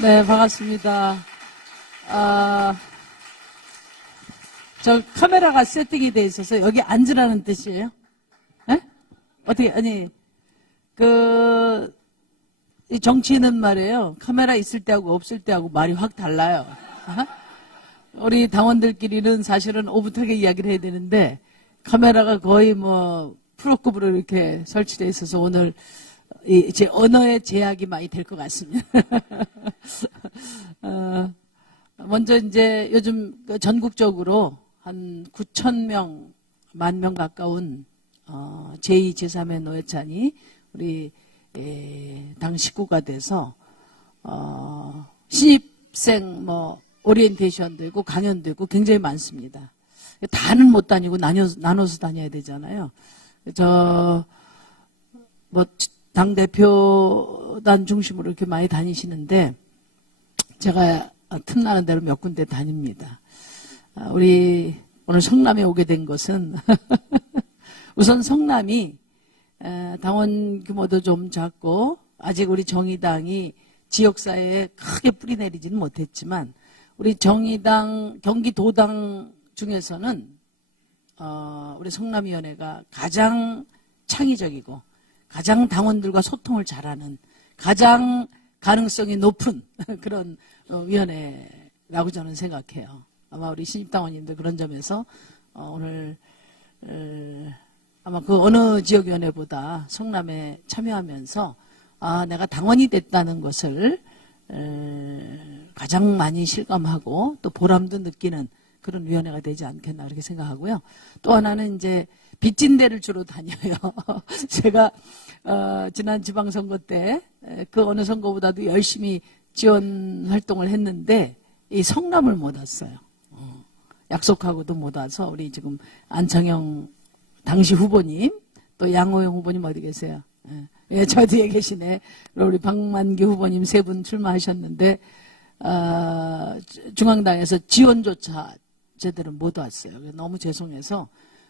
네, 반갑습니다. 저 카메라가 세팅이 돼 있어서 여기 앉으라는 뜻이에요? 예? 어떻게, 아니, 이 정치인은 말이에요. 카메라 있을 때하고 없을 때하고 말이 확 달라요. 우리 당원들끼리는 사실은 오붓하게 이야기를 해야 되는데, 카메라가 거의 뭐, 프로급으로 이렇게 설치되어 있어서 오늘 제 언어의 제약이 많이 될 것 같습니다. 먼저 이제 요즘 전국적으로 한 9,000명, 10,000명 가까운 제2, 제3의 노회찬이 우리 당 식구가 돼서 신입생 뭐 오리엔테이션도 있고 강연도 있고 굉장히 많습니다. 다는 못 다니고 나눠서 다녀야 되잖아요. 당대표단 중심으로 이렇게 많이 다니시는데, 제가 틈나는 대로 몇 군데 다닙니다. 우리 오늘 성남에 오게 된 것은, 우선 성남이 당원 규모도 좀 작고, 아직 우리 정의당이 지역사회에 크게 뿌리 내리지는 못했지만, 우리 정의당, 경기도당 중에서는, 우리 성남위원회가 가장 창의적이고, 가장 당원들과 소통을 잘하는, 가장 가능성이 높은 그런 위원회라고 저는 생각해요. 아마 우리 신입당원님들 그런 점에서 오늘 아마 그 어느 지역위원회보다 성남에 참여하면서 내가 당원이 됐다는 것을 가장 많이 실감하고 또 보람도 느끼는 그런 위원회가 되지 않겠나 그렇게 생각하고요. 또 하나는 이제 빚진 데를 주로 다녀요. 제가 지난 지방선거 때 그 어느 선거보다도 열심히 지원 활동을 했는데 이 성남을 못 왔어요. 약속하고도 못 와서 우리 지금 안창영 당시 후보님 또 양호영 후보님 어디 계세요? 예, 저 뒤에 계시네. 우리 박만기 후보님 세 분 출마하셨는데 중앙당에서 지원조차 제대로 못 왔어요. 너무 죄송해서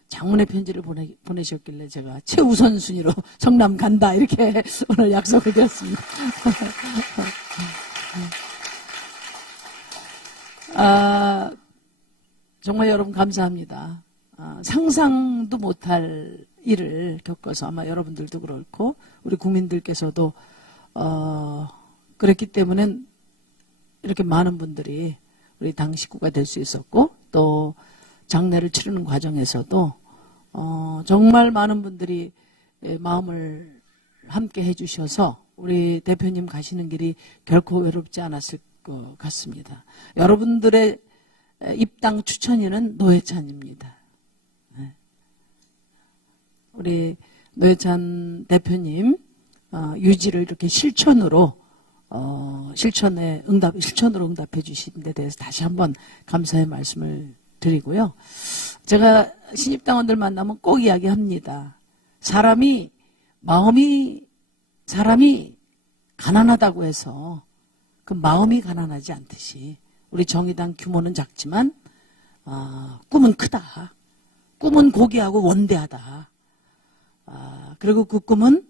장문의 편지를 보내셨길래 제가 최우선 순위로 성남 간다 이렇게 오늘 약속을 드렸습니다. 정말 여러분 감사합니다. 상상도 못할 일을 겪어서 아마 여러분들도 그렇고 우리 국민들께서도 그랬기 때문에 이렇게 많은 분들이 우리 당 식구가 될 수 있었고 또 장례를 치르는 과정에서도 정말 많은 분들이 마음을 함께 해주셔서 우리 대표님 가시는 길이 결코 외롭지 않았을 것 같습니다. 여러분들의 입당 추천인은 노회찬입니다. 우리 노회찬 대표님 유지를 이렇게 실천으로 응답해 주신 데 대해서 다시 한번 감사의 말씀을 드리고요. 제가 신입당원들 만나면 꼭 이야기합니다. 사람이 가난하다고 해서 그 마음이 가난하지 않듯이 우리 정의당 규모는 작지만 꿈은 크다. 꿈은 고귀하고 원대하다. 그리고 그 꿈은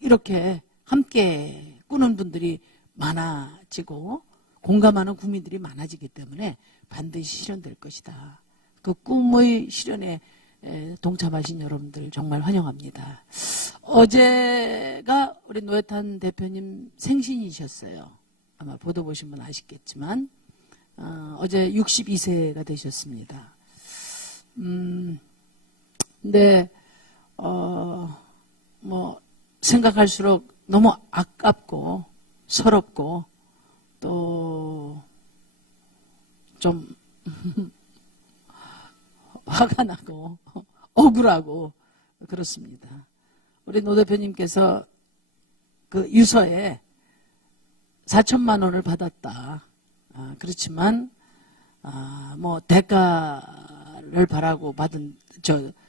이렇게 함께 꾸는 분들이 많아지고 공감하는 국민들이 많아지기 때문에 반드시 실현될 것이다. 그 꿈의 실현에 동참하신 여러분들 정말 환영합니다. 어제가 우리 노회찬 대표님 생신이셨어요. 아마 보도 보신 분 아시겠지만 어제 62세가 되셨습니다. 근데 뭐 생각할수록 너무 아깝고 서럽고 또 좀 화가 나고 억울하고 그렇습니다. 우리 노 대표님께서 그 유서에 4천만 원을 받았다. 그렇지만 뭐 대가를 바라고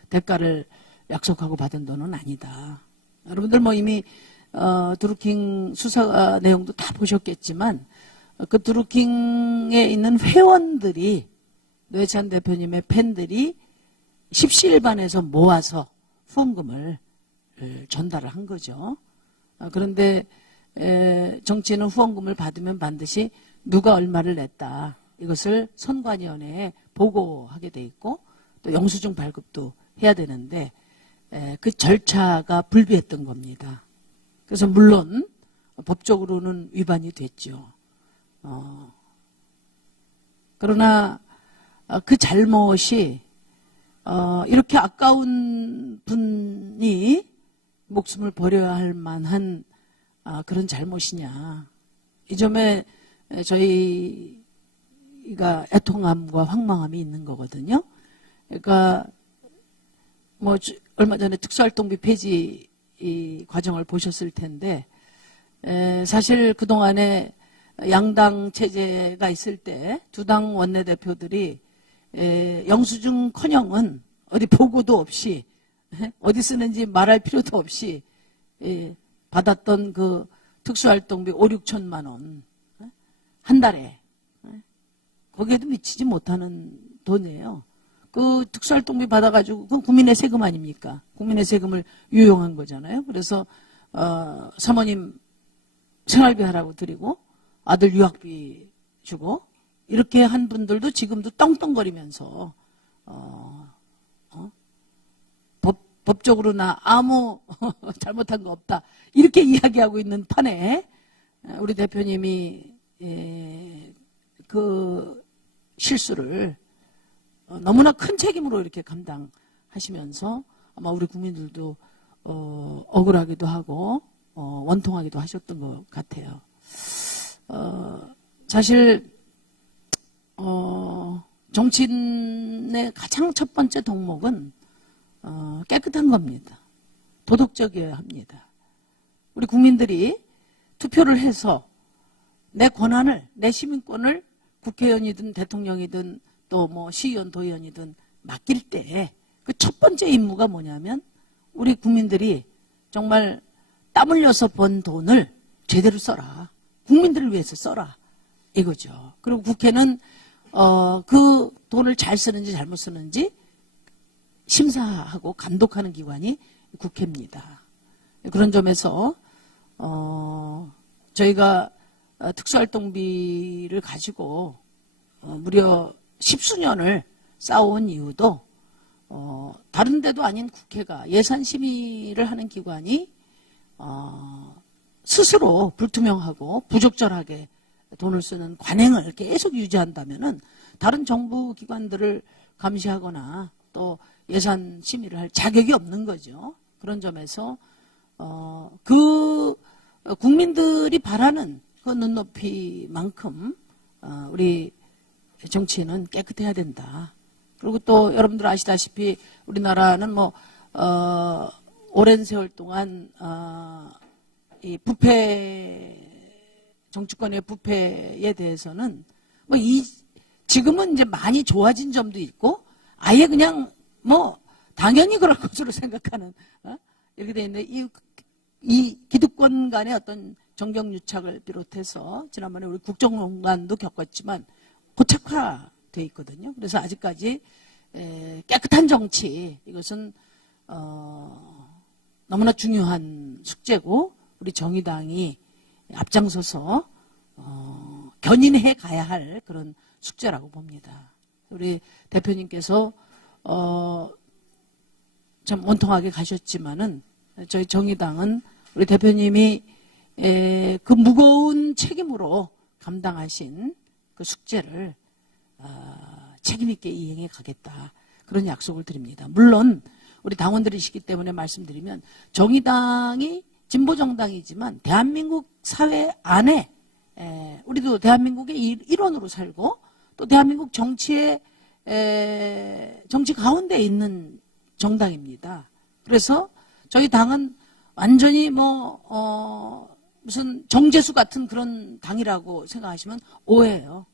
대가를 약속하고 받은 돈은 아니다. 여러분들 뭐 이미 드루킹 수사 내용도 다 보셨겠지만 그 드루킹에 있는 회원들이 노회찬 대표님의 팬들이 십시일반에서 모아서 후원금을 전달을 한 거죠. 그런데 정치인은 후원금을 받으면 반드시 누가 얼마를 냈다. 이것을 선관위원회에 보고하게 돼 있고 또 영수증 발급도 해야 되는데 그 절차가 불비했던 겁니다. 그래서 물론 법적으로는 위반이 됐죠. 그러나 그 잘못이 이렇게 아까운 분이 목숨을 버려야 할 만한 그런 잘못이냐. 이 점에 저희가 애통함과 황망함이 있는 거거든요. 그러니까 뭐 얼마 전에 특수활동비 폐지 이 과정을 보셨을 텐데 사실 그동안에 양당 체제가 있을 때 두 당 원내대표들이 영수증커녕은 어디 보고도 없이 어디 쓰는지 말할 필요도 없이 받았던 그 특수활동비 5, 6천만 원 한 달에 거기에도 미치지 못하는 돈이에요. 그 특수활동비 받아가지고 그건 국민의 세금 아닙니까? 국민의 세금을 유용한 거잖아요. 그래서 사모님 생활비 하라고 드리고 아들 유학비 주고 이렇게 한 분들도 지금도 떵떵거리면서 법적으로 나 아무 잘못한 거 없다 이렇게 이야기하고 있는 판에 우리 대표님이 그 실수를 너무나 큰 책임으로 이렇게 감당하시면서 아마 우리 국민들도 억울하기도 하고 원통하기도 하셨던 것 같아요. 사실 정치인의 가장 첫 번째 덕목은 깨끗한 겁니다. 도덕적이어야 합니다. 우리 국민들이 투표를 해서 내 권한을, 내 시민권을 국회의원이든 대통령이든 또 뭐 시의원, 도의원이든 맡길 때 그 첫 번째 임무가 뭐냐면 우리 국민들이 정말 땀 흘려서 번 돈을 제대로 써라. 국민들을 위해서 써라. 이거죠. 그리고 국회는 그 돈을 잘 쓰는지 잘못 쓰는지 심사하고 감독하는 기관이 국회입니다. 그런 점에서 저희가 특수활동비를 가지고 무려 10수년을 쌓아온 이유도 다른 데도 아닌 국회가 예산심의를 하는 기관이 스스로 불투명하고 부적절하게 돈을 쓰는 관행을 계속 유지한다면은 다른 정부 기관들을 감시하거나 또 예산 심의를 할 자격이 없는 거죠. 그런 점에서 그 국민들이 바라는 그 눈높이만큼 우리 정치인은 깨끗해야 된다. 그리고 또 여러분들 아시다시피 우리나라는 뭐 오랜 세월 동안 이 부패 정치권의 부패에 대해서는 뭐 지금은 이제 많이 좋아진 점도 있고 아예 그냥 뭐 당연히 그럴 것으로 생각하는 이렇게 돼 있는데 이 기득권 간의 어떤 정경유착을 비롯해서 지난번에 우리 국정농단도 겪었지만 고착화돼 있거든요. 그래서 아직까지 깨끗한 정치 이것은 너무나 중요한 숙제고 우리 정의당이 앞장서서 견인해 가야 할 그런 숙제라고 봅니다. 우리 대표님께서 참 원통하게 가셨지만은 저희 정의당은 우리 대표님이 그 무거운 책임으로 감당하신 그 숙제를 책임 있게 이행해 가겠다. 그런 약속을 드립니다. 물론 우리 당원들이시기 때문에 말씀드리면 정의당이 진보정당이지만 대한민국 사회 안에 우리도 대한민국의 일원으로 살고 또 대한민국 정치의 정치 가운데 있는 정당입니다. 그래서 저희 당은 완전히 무슨 정제수 같은 그런 당이라고 생각하시면 오해예요.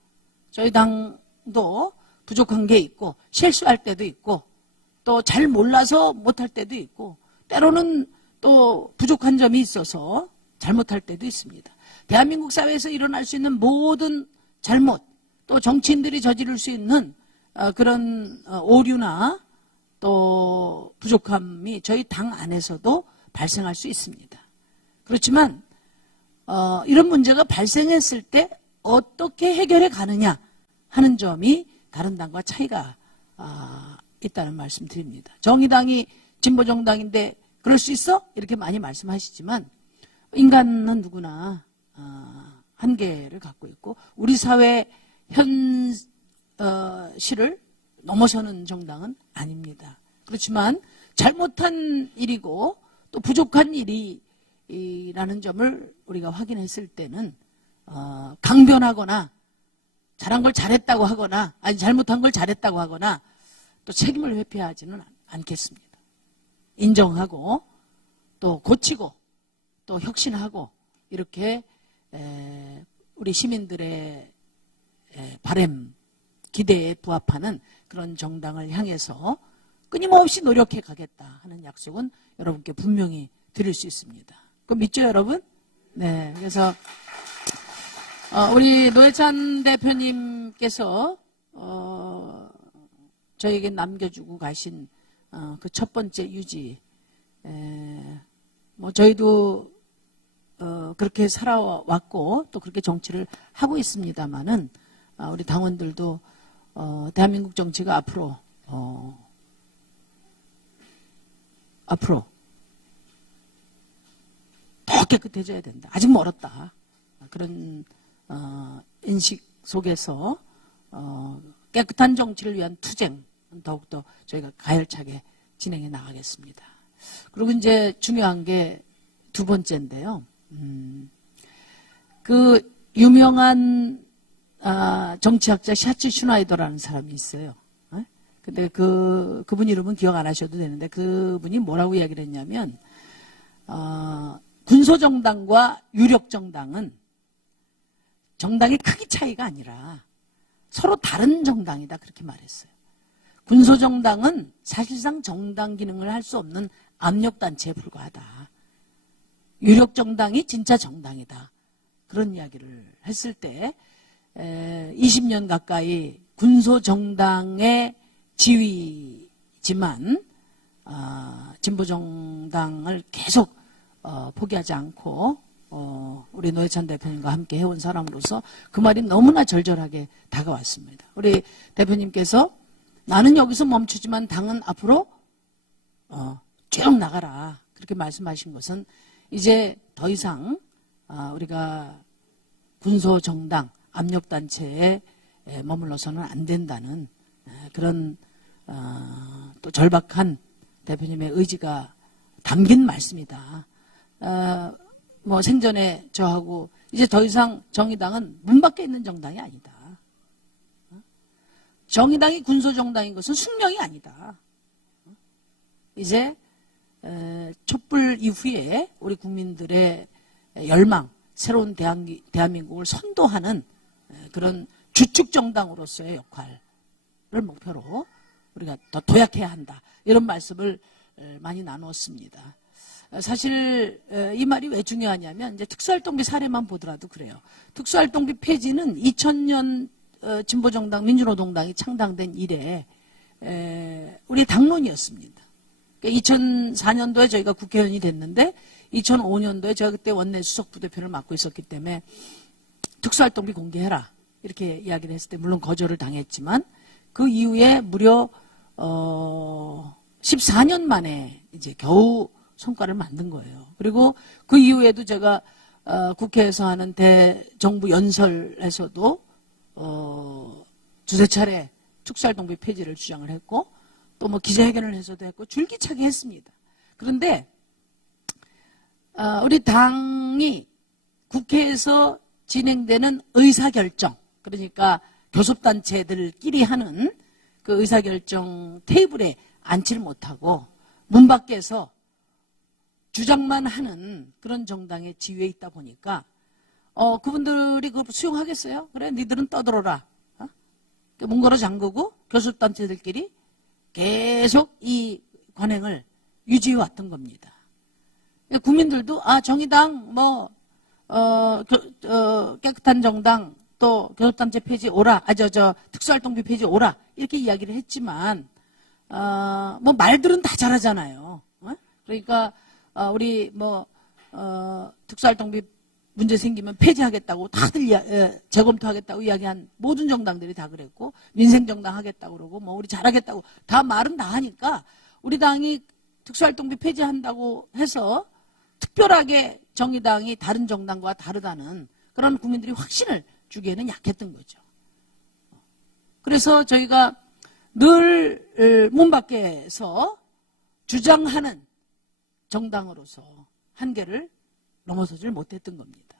저희 당도 부족한 게 있고 실수할 때도 있고 또 잘 몰라서 못할 때도 있고 때로는 또 부족한 점이 있어서 잘못할 때도 있습니다. 대한민국 사회에서 일어날 수 있는 모든 잘못 또 정치인들이 저지를 수 있는 그런 오류나 또 부족함이 저희 당 안에서도 발생할 수 있습니다. 그렇지만 이런 문제가 발생했을 때 어떻게 해결해 가느냐 하는 점이 다른 당과 차이가 있다는 말씀 드립니다. 정의당이 진보정당인데 그럴 수 있어? 이렇게 많이 말씀하시지만 인간은 누구나 한계를 갖고 있고 우리 사회 현실을 넘어서는 정당은 아닙니다. 그렇지만 잘못한 일이고 또 부족한 일이라는 점을 우리가 확인했을 때는 강변하거나 잘한 걸 잘했다고 하거나 아니 잘못한 걸 잘했다고 하거나 또 책임을 회피하지는 않겠습니다. 인정하고 또 고치고 또 혁신하고 이렇게 우리 시민들의 바람, 기대에 부합하는 그런 정당을 향해서 끊임없이 노력해 가겠다 하는 약속은 여러분께 분명히 드릴 수 있습니다. 그거 믿죠, 여러분? 네. 그래서 우리 노회찬 대표님께서 저에게 남겨주고 가신 그 첫 번째 유지, 뭐 저희도 그렇게 살아왔고 또 그렇게 정치를 하고 있습니다만은 우리 당원들도 대한민국 정치가 앞으로 더 깨끗해져야 된다. 아직 멀었다. 그런 인식 속에서 깨끗한 정치를 위한 투쟁 더욱더 저희가 가열차게 진행해 나가겠습니다. 그리고 이제 중요한 게 두 번째인데요. 그 유명한 정치학자 샤츠 슈나이더라는 사람이 있어요. 근데 그분 이름은 기억 안 하셔도 되는데 그분이 뭐라고 이야기를 했냐면 군소정당과 유력정당은 정당의 크기 차이가 아니라 서로 다른 정당이다 그렇게 말했어요. 군소정당은 사실상 정당 기능을 할 수 없는 압력단체에 불과하다. 유력정당이 진짜 정당이다. 그런 이야기를 했을 때 20년 가까이 군소정당의 지위지만 진보정당을 계속 포기하지 않고 우리 노회찬 대표님과 함께 해온 사람으로서 그 말이 너무나 절절하게 다가왔습니다. 우리 대표님께서 나는 여기서 멈추지만 당은 앞으로 쭉 나가라 그렇게 말씀하신 것은 이제 더 이상 우리가 군소정당 압력단체에 머물러서는 안 된다는 그런 또 절박한 대표님의 의지가 담긴 말씀이다. 뭐 생전에 저하고 이제 더 이상 정의당은 문 밖에 있는 정당이 아니다. 정의당이 군소정당인 것은 숙명이 아니다. 이제 촛불 이후에 우리 국민들의 열망, 새로운 대한민국을 선도하는 그런 주축정당으로서의 역할을 목표로 우리가 더 도약해야 한다. 이런 말씀을 많이 나누었습니다. 사실 이 말이 왜 중요하냐면 이제 특수활동비 사례만 보더라도 그래요. 특수활동비 폐지는 2000년 진보정당 민주노동당이 창당된 이래 우리 당론이었습니다. 2004년도에 저희가 국회의원이 됐는데 2005년도에 제가 그때 원내 수석 부대표를 맡고 있었기 때문에 특수활동비 공개해라 이렇게 이야기를 했을 때 물론 거절을 당했지만 그 이후에 무려 14년 만에 이제 겨우 성과를 만든 거예요. 그리고 그 이후에도 제가 국회에서 하는 대정부 연설에서도 두세 차례 특수활동비 폐지를 주장을 했고 또 뭐 기자회견을 해서도 했고 줄기차게 했습니다. 그런데 우리 당이 국회에서 진행되는 의사결정 그러니까 교섭단체들끼리 하는 그 의사결정 테이블에 앉지를 못하고 문 밖에서 주장만 하는 그런 정당의 지위에 있다 보니까 그분들이 그걸 수용하겠어요? 그래 니들은 떠들어라. 문 걸어 잠그고 교섭단체들끼리 계속 이 관행을 유지해 왔던 겁니다. 국민들도 정의당 깨끗한 정당 또 교섭단체 폐지 오라 특수활동비 폐지 오라 이렇게 이야기를 했지만 뭐 말들은 다 잘하잖아요. 그러니까 우리 특수활동비 문제 생기면 폐지하겠다고 다들 재검토하겠다고 이야기한 모든 정당들이 다 그랬고, 민생정당 하겠다고 그러고, 뭐 우리 잘하겠다고 다 말은 다 하니까, 우리 당이 특수활동비 폐지한다고 해서 특별하게 정의당이 다른 정당과 다르다는 그런 국민들이 확신을 주기에는 약했던 거죠. 그래서 저희가 늘 문 밖에서 주장하는 정당으로서 한계를 넘어서질 못했던 겁니다.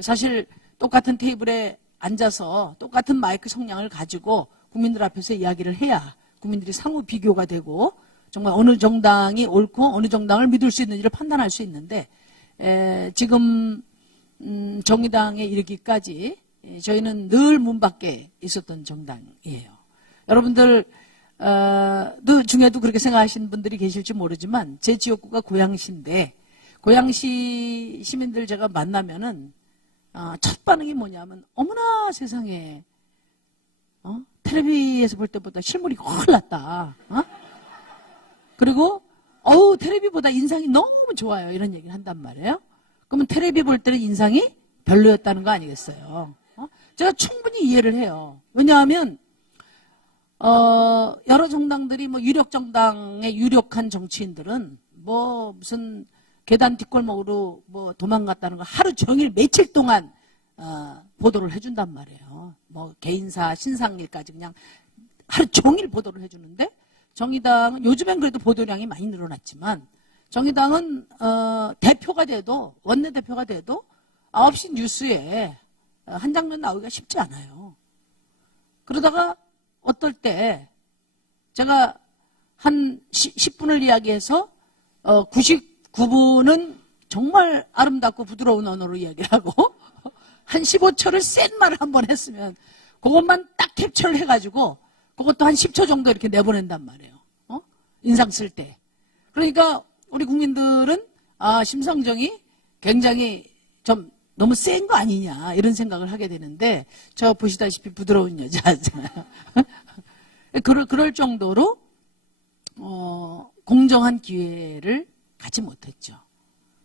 사실 똑같은 테이블에 앉아서 똑같은 마이크 성량을 가지고 국민들 앞에서 이야기를 해야 국민들이 상호 비교가 되고 정말 어느 정당이 옳고 어느 정당을 믿을 수 있는지를 판단할 수 있는데, 지금 정의당에 이르기까지 저희는 늘 문 밖에 있었던 정당이에요. 여러분들 중에도 그렇게 생각하시는 분들이 계실지 모르지만 제 지역구가 고양시인데, 고양시 시민들 제가 만나면은 첫 반응이 뭐냐면, 어머나 세상에 텔레비에서 볼 때보다 실물이 훨 낫다. 그리고 텔레비보다 인상이 너무 좋아요. 이런 얘기를 한단 말이에요. 그러면 텔레비 볼 때는 인상이 별로였다는 거 아니겠어요? 제가 충분히 이해를 해요. 왜냐하면 여러 정당들이 뭐 유력 정당의 유력한 정치인들은 뭐 무슨 계단 뒷골목으로 뭐 도망갔다는 걸 하루 종일 며칠 동안 보도를 해준단 말이에요. 뭐 개인사 신상일까지 그냥 하루 종일 보도를 해주는데, 정의당은 요즘엔 그래도 보도량이 많이 늘어났지만, 정의당은 대표가 돼도, 원내대표가 돼도 9시 뉴스에 한 장면 나오기가 쉽지 않아요. 그러다가 어떨 때 제가 한 10분을 이야기해서 99분은 정말 아름답고 부드러운 언어로 이야기를 하고 한 15초를 센 말을 한번 했으면 그것만 딱 캡처를 해가지고 그것도 한 10초 정도 이렇게 내보낸단 말이에요. 인상 쓸 때. 그러니까 우리 국민들은 심상정이 굉장히 좀 너무 센 거 아니냐 이런 생각을 하게 되는데, 저 보시다시피 부드러운 여자잖아요. 그럴 정도로 공정한 기회를 갖지 못했죠.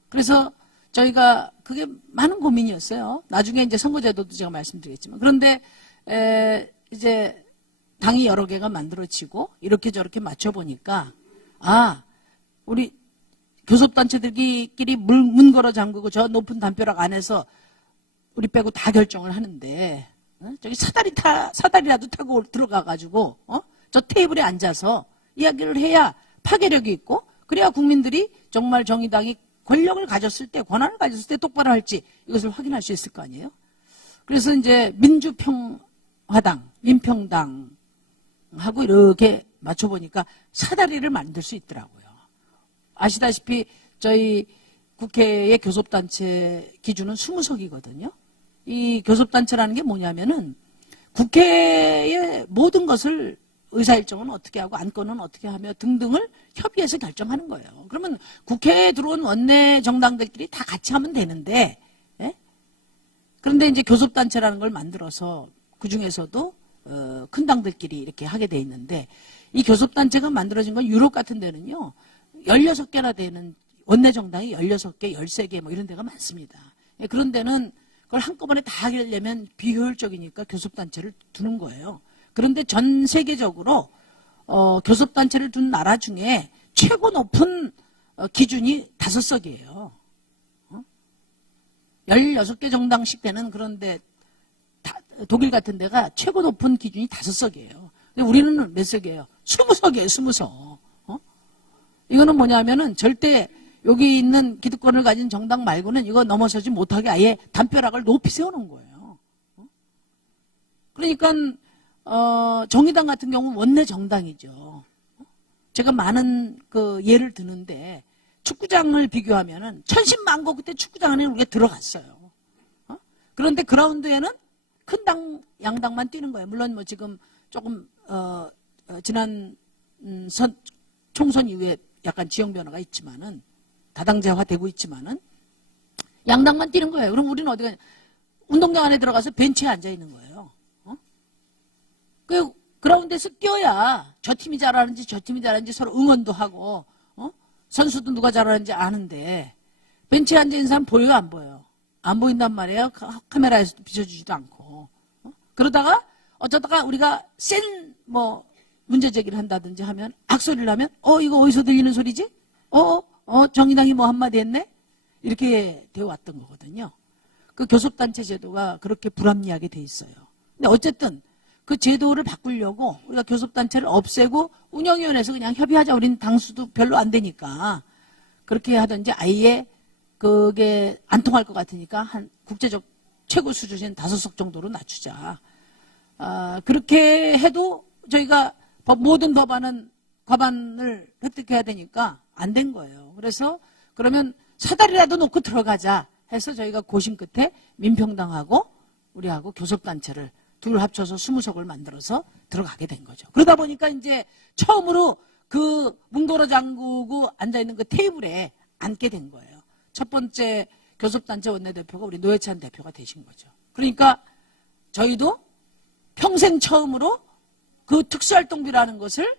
그래서 저희가 그게 많은 고민이었어요. 나중에 이제 선거제도도 제가 말씀드리겠지만, 그런데 이제 당이 여러 개가 만들어지고 이렇게 저렇게 맞춰보니까 우리 교섭단체들끼리 문 걸어 잠그고 저 높은 담벼락 안에서 우리 빼고 다 결정을 하는데, 저기 사다리라도 타고 들어가가지고 저 테이블에 앉아서 이야기를 해야 파괴력이 있고, 그래야 국민들이 정말 정의당이 권력을 가졌을 때, 권한을 가졌을 때 똑바로 할지 이것을 확인할 수 있을 거 아니에요. 그래서 이제 민주평화당, 민평당하고 이렇게 맞춰보니까 사다리를 만들 수 있더라고요. 아시다시피 저희 국회의 교섭단체 기준은 20석이거든요. 이 교섭단체라는 게 뭐냐면은 국회의 모든 것을 의사일정은 어떻게 하고 안건은 어떻게 하며 등등을 협의해서 결정하는 거예요. 그러면 국회에 들어온 원내 정당들끼리 다 같이 하면 되는데, 그런데 이제 교섭단체라는 걸 만들어서 그 중에서도 큰 당들끼리 이렇게 하게 돼 있는데, 이 교섭단체가 만들어진 건 유럽 같은 데는요 16개나 되는 원내 정당이 16개, 13개 뭐 이런 데가 많습니다. 그런 데는 그걸 한꺼번에 다 하려면 비효율적이니까 교섭단체를 두는 거예요. 그런데 전 세계적으로 교섭단체를 둔 나라 중에 최고 높은 기준이 5석이에요. 16개 정당씩 되는, 그런데 독일 같은 데가 최고 높은 기준이 5석이에요. 근데 우리는 몇 석이에요? 20석이에요, 20석. 이거는 뭐냐면은 절대 여기 있는 기득권을 가진 정당 말고는 이거 넘어서지 못하게 아예 담벼락을 높이 세우는 거예요. 그러니까 정의당 같은 경우는 원내 정당이죠. 제가 많은 그 예를 드는데, 축구장을 비교하면은 천신만고 그때 축구장 안에 우리가 들어갔어요. 그런데 그라운드에는 큰 당, 양당만 뛰는 거예요. 물론 뭐 지금 조금 지난 총선 이후에 약간 지형 변화가 있지만은, 다당제화 되고 있지만은 양당만 뛰는 거예요. 그럼 우리는 어디 가냐? 운동장 안에 들어가서 벤치에 앉아 있는 거예요. 그 그라운드에서 뛰어야 저 팀이 잘하는지 저 팀이 잘하는지 서로 응원도 하고, 선수도 누가 잘하는지 아는데, 벤치에 앉아 있는 사람 보여요, 안 보여요? 안 보인단 말이에요. 카메라에서 비춰주지도 않고. 그러다가 어쩌다가 우리가 센 문제 제기를 한다든지 하면 악소리를 하면 이거 어디서 들리는 소리지? 정의당이 뭐 한마디 했네? 이렇게 되어 왔던 거거든요. 그 교섭단체 제도가 그렇게 불합리하게 돼 있어요. 근데 어쨌든 그 제도를 바꾸려고 우리가 교섭단체를 없애고 운영위원회에서 그냥 협의하자. 우리는 당수도 별로 안 되니까. 그렇게 하든지 아예 그게 안 통할 것 같으니까 한 국제적 최고 수준인 5석 정도로 낮추자. 그렇게 해도 저희가 모든 법안은 과반을 획득해야 되니까 안 된 거예요. 그래서 그러면 사다리라도 놓고 들어가자 해서 저희가 고심 끝에 민평당하고 우리하고 교섭단체를 둘 합쳐서 20석을 만들어서 들어가게 된 거죠. 그러다 보니까 이제 처음으로 그 문도로 잠그고 앉아있는 그 테이블에 앉게 된 거예요. 첫 번째 교섭단체 원내대표가 우리 노회찬 대표가 되신 거죠. 그러니까 저희도 평생 처음으로 그 특수활동비라는 것을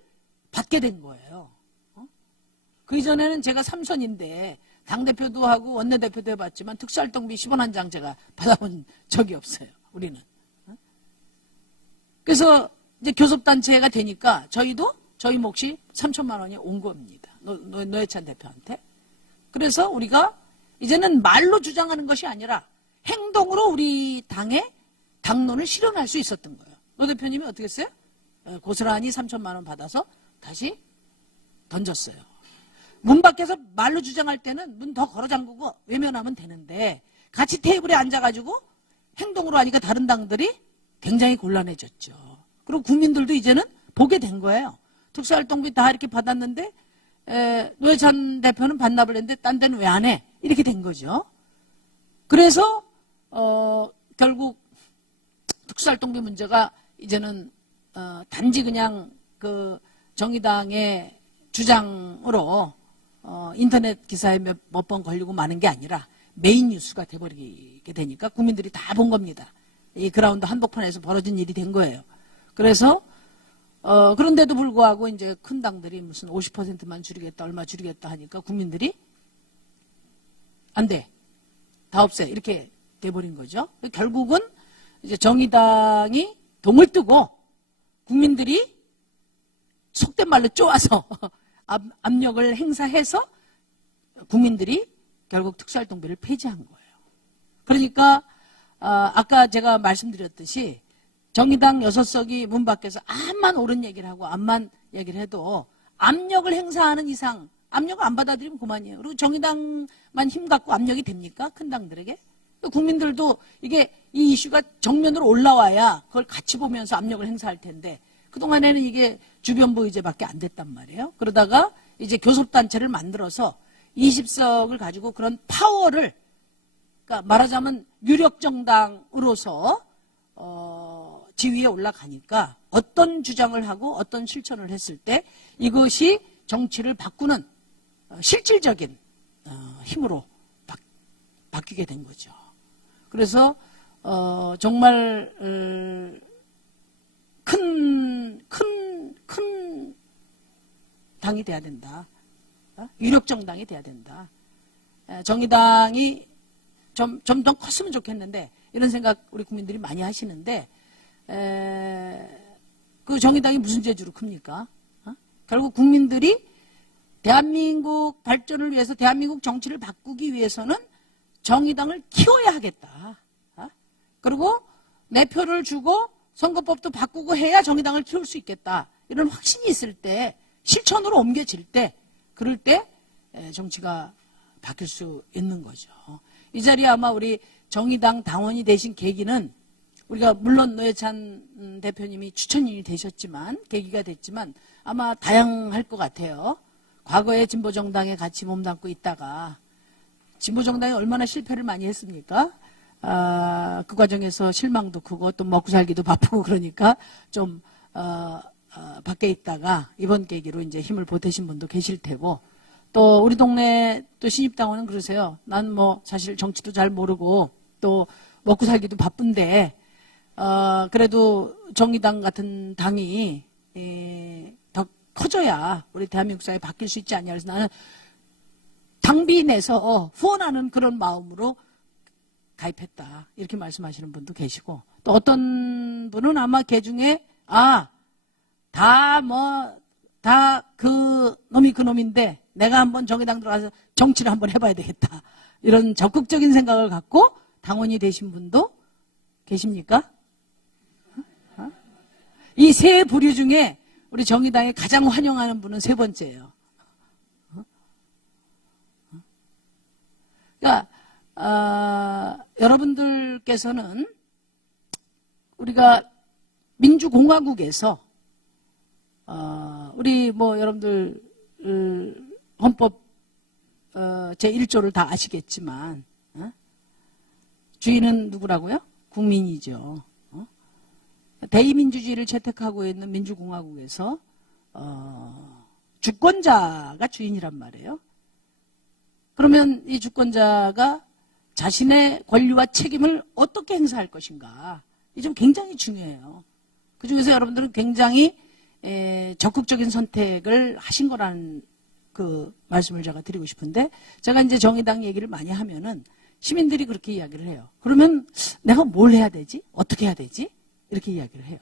받게 된 거예요. 그 이전에는 제가 3선인데 당대표도 하고 원내대표도 해봤지만 특수활동비 10원 한 장 제가 받아본 적이 없어요. 우리는. 그래서 이제 교섭단체가 되니까 저희도 저희 몫이 3천만 원이 온 겁니다. 노회찬 대표한테. 그래서 우리가 이제는 말로 주장하는 것이 아니라 행동으로 우리 당의 당론을 실현할 수 있었던 거예요. 노 대표님이 어떻게 했어요? 고스란히 3천만 원 받아서 다시 던졌어요. 문 밖에서 말로 주장할 때는 문 더 걸어 잠그고 외면하면 되는데 같이 테이블에 앉아가지고 행동으로 하니까 다른 당들이 굉장히 곤란해졌죠. 그리고 국민들도 이제는 보게 된 거예요. 특수활동비 다 이렇게 받았는데 노회찬 대표는 반납을 했는데 딴 데는 왜 안 해? 이렇게 된 거죠. 그래서 결국 특수활동비 문제가 이제는 단지 그냥 그 정의당의 주장으로 인터넷 기사에 몇 번 걸리고 마는 게 아니라 메인 뉴스가 돼버리게 되니까 국민들이 다 본 겁니다. 이 그라운드 한복판에서 벌어진 일이 된 거예요. 그래서 그런데도 불구하고 이제 큰 당들이 무슨 50%만 줄이겠다, 얼마 줄이겠다 하니까 국민들이 안 돼, 다 없애 이렇게 돼버린 거죠. 결국은 이제 정의당이 동을 뜨고 국민들이 속된 말로 쪼아서 압력을 행사해서 국민들이 결국 특수활동비를 폐지한 거예요. 그러니까 아까 제가 말씀드렸듯이 정의당 6석이 문 밖에서 암만 옳은 얘기를 하고 암만 얘기를 해도 압력을 행사하는 이상 압력을 안 받아들이면 그만이에요. 그리고 정의당만 힘 갖고 압력이 됩니까? 큰 당들에게? 국민들도 이게 이 이슈가 정면으로 올라와야 그걸 같이 보면서 압력을 행사할 텐데 그동안에는 이게 주변부 의제밖에 안 됐단 말이에요. 그러다가 이제 교섭단체를 만들어서 20석을 가지고 그런 파워를, 그러니까 말하자면 유력정당으로서 지위에 올라가니까 어떤 주장을 하고 어떤 실천을 했을 때 이것이 정치를 바꾸는 실질적인 힘으로 바뀌게 된 거죠. 그래서 정말 큰 당이 돼야 된다. 유력 정당이 돼야 된다. 정의당이 좀 더 컸으면 좋겠는데 이런 생각 우리 국민들이 많이 하시는데 그 정의당이 무슨 재주로 큽니까? 결국 국민들이 대한민국 발전을 위해서 대한민국 정치를 바꾸기 위해서는 정의당을 키워야 하겠다. 그리고 내 표를 주고 선거법도 바꾸고 해야 정의당을 키울 수 있겠다. 이런 확신이 있을 때 실천으로 옮겨질 때 그럴 때 정치가 바뀔 수 있는 거죠. 이 자리에 아마 우리 정의당 당원이 되신 계기는 우리가 물론 노회찬 대표님이 추천인이 되셨지만 계기가 됐지만 아마 다양할 것 같아요. 과거에 진보정당에 같이 몸담고 있다가 진보정당이 얼마나 실패를 많이 했습니까? 그 과정에서 실망도 크고 또 먹고 살기도 바쁘고 그러니까 좀 밖에 있다가 이번 계기로 이제 힘을 보태신 분도 계실 테고 또 우리 동네 또 신입당원은 그러세요. 난 뭐 사실 정치도 잘 모르고 또 먹고 살기도 바쁜데 그래도 정의당 같은 당이 더 커져야 우리 대한민국 사회 바뀔 수 있지 않냐. 그래서 나는 당비 내서 후원하는 그런 마음으로 가입했다. 이렇게 말씀하시는 분도 계시고, 또 어떤 분은 아마 개 중에, 다 그 놈이 그 놈인데, 내가 한번 정의당 들어가서 정치를 한번 해봐야 되겠다. 이런 적극적인 생각을 갖고 당원이 되신 분도 계십니까? 이 세 부류 중에 우리 정의당에 가장 환영하는 분은 세 번째예요. 그러니까 여러분들께서는 우리가 민주공화국에서 우리 뭐 여러분들 헌법 제1조를 다 아시겠지만 주인은 누구라고요? 국민이죠. 대의민주주의를 채택하고 있는 민주공화국에서 주권자가 주인이란 말이에요. 그러면 이 주권자가 자신의 권리와 책임을 어떻게 행사할 것인가, 이 점 굉장히 중요해요. 그중에서 여러분들은 굉장히 적극적인 선택을 하신 거라는 그 말씀을 제가 드리고 싶은데, 제가 이제 정의당 얘기를 많이 하면은 시민들이 그렇게 이야기를 해요. 그러면 내가 뭘 해야 되지? 어떻게 해야 되지? 이렇게 이야기를 해요.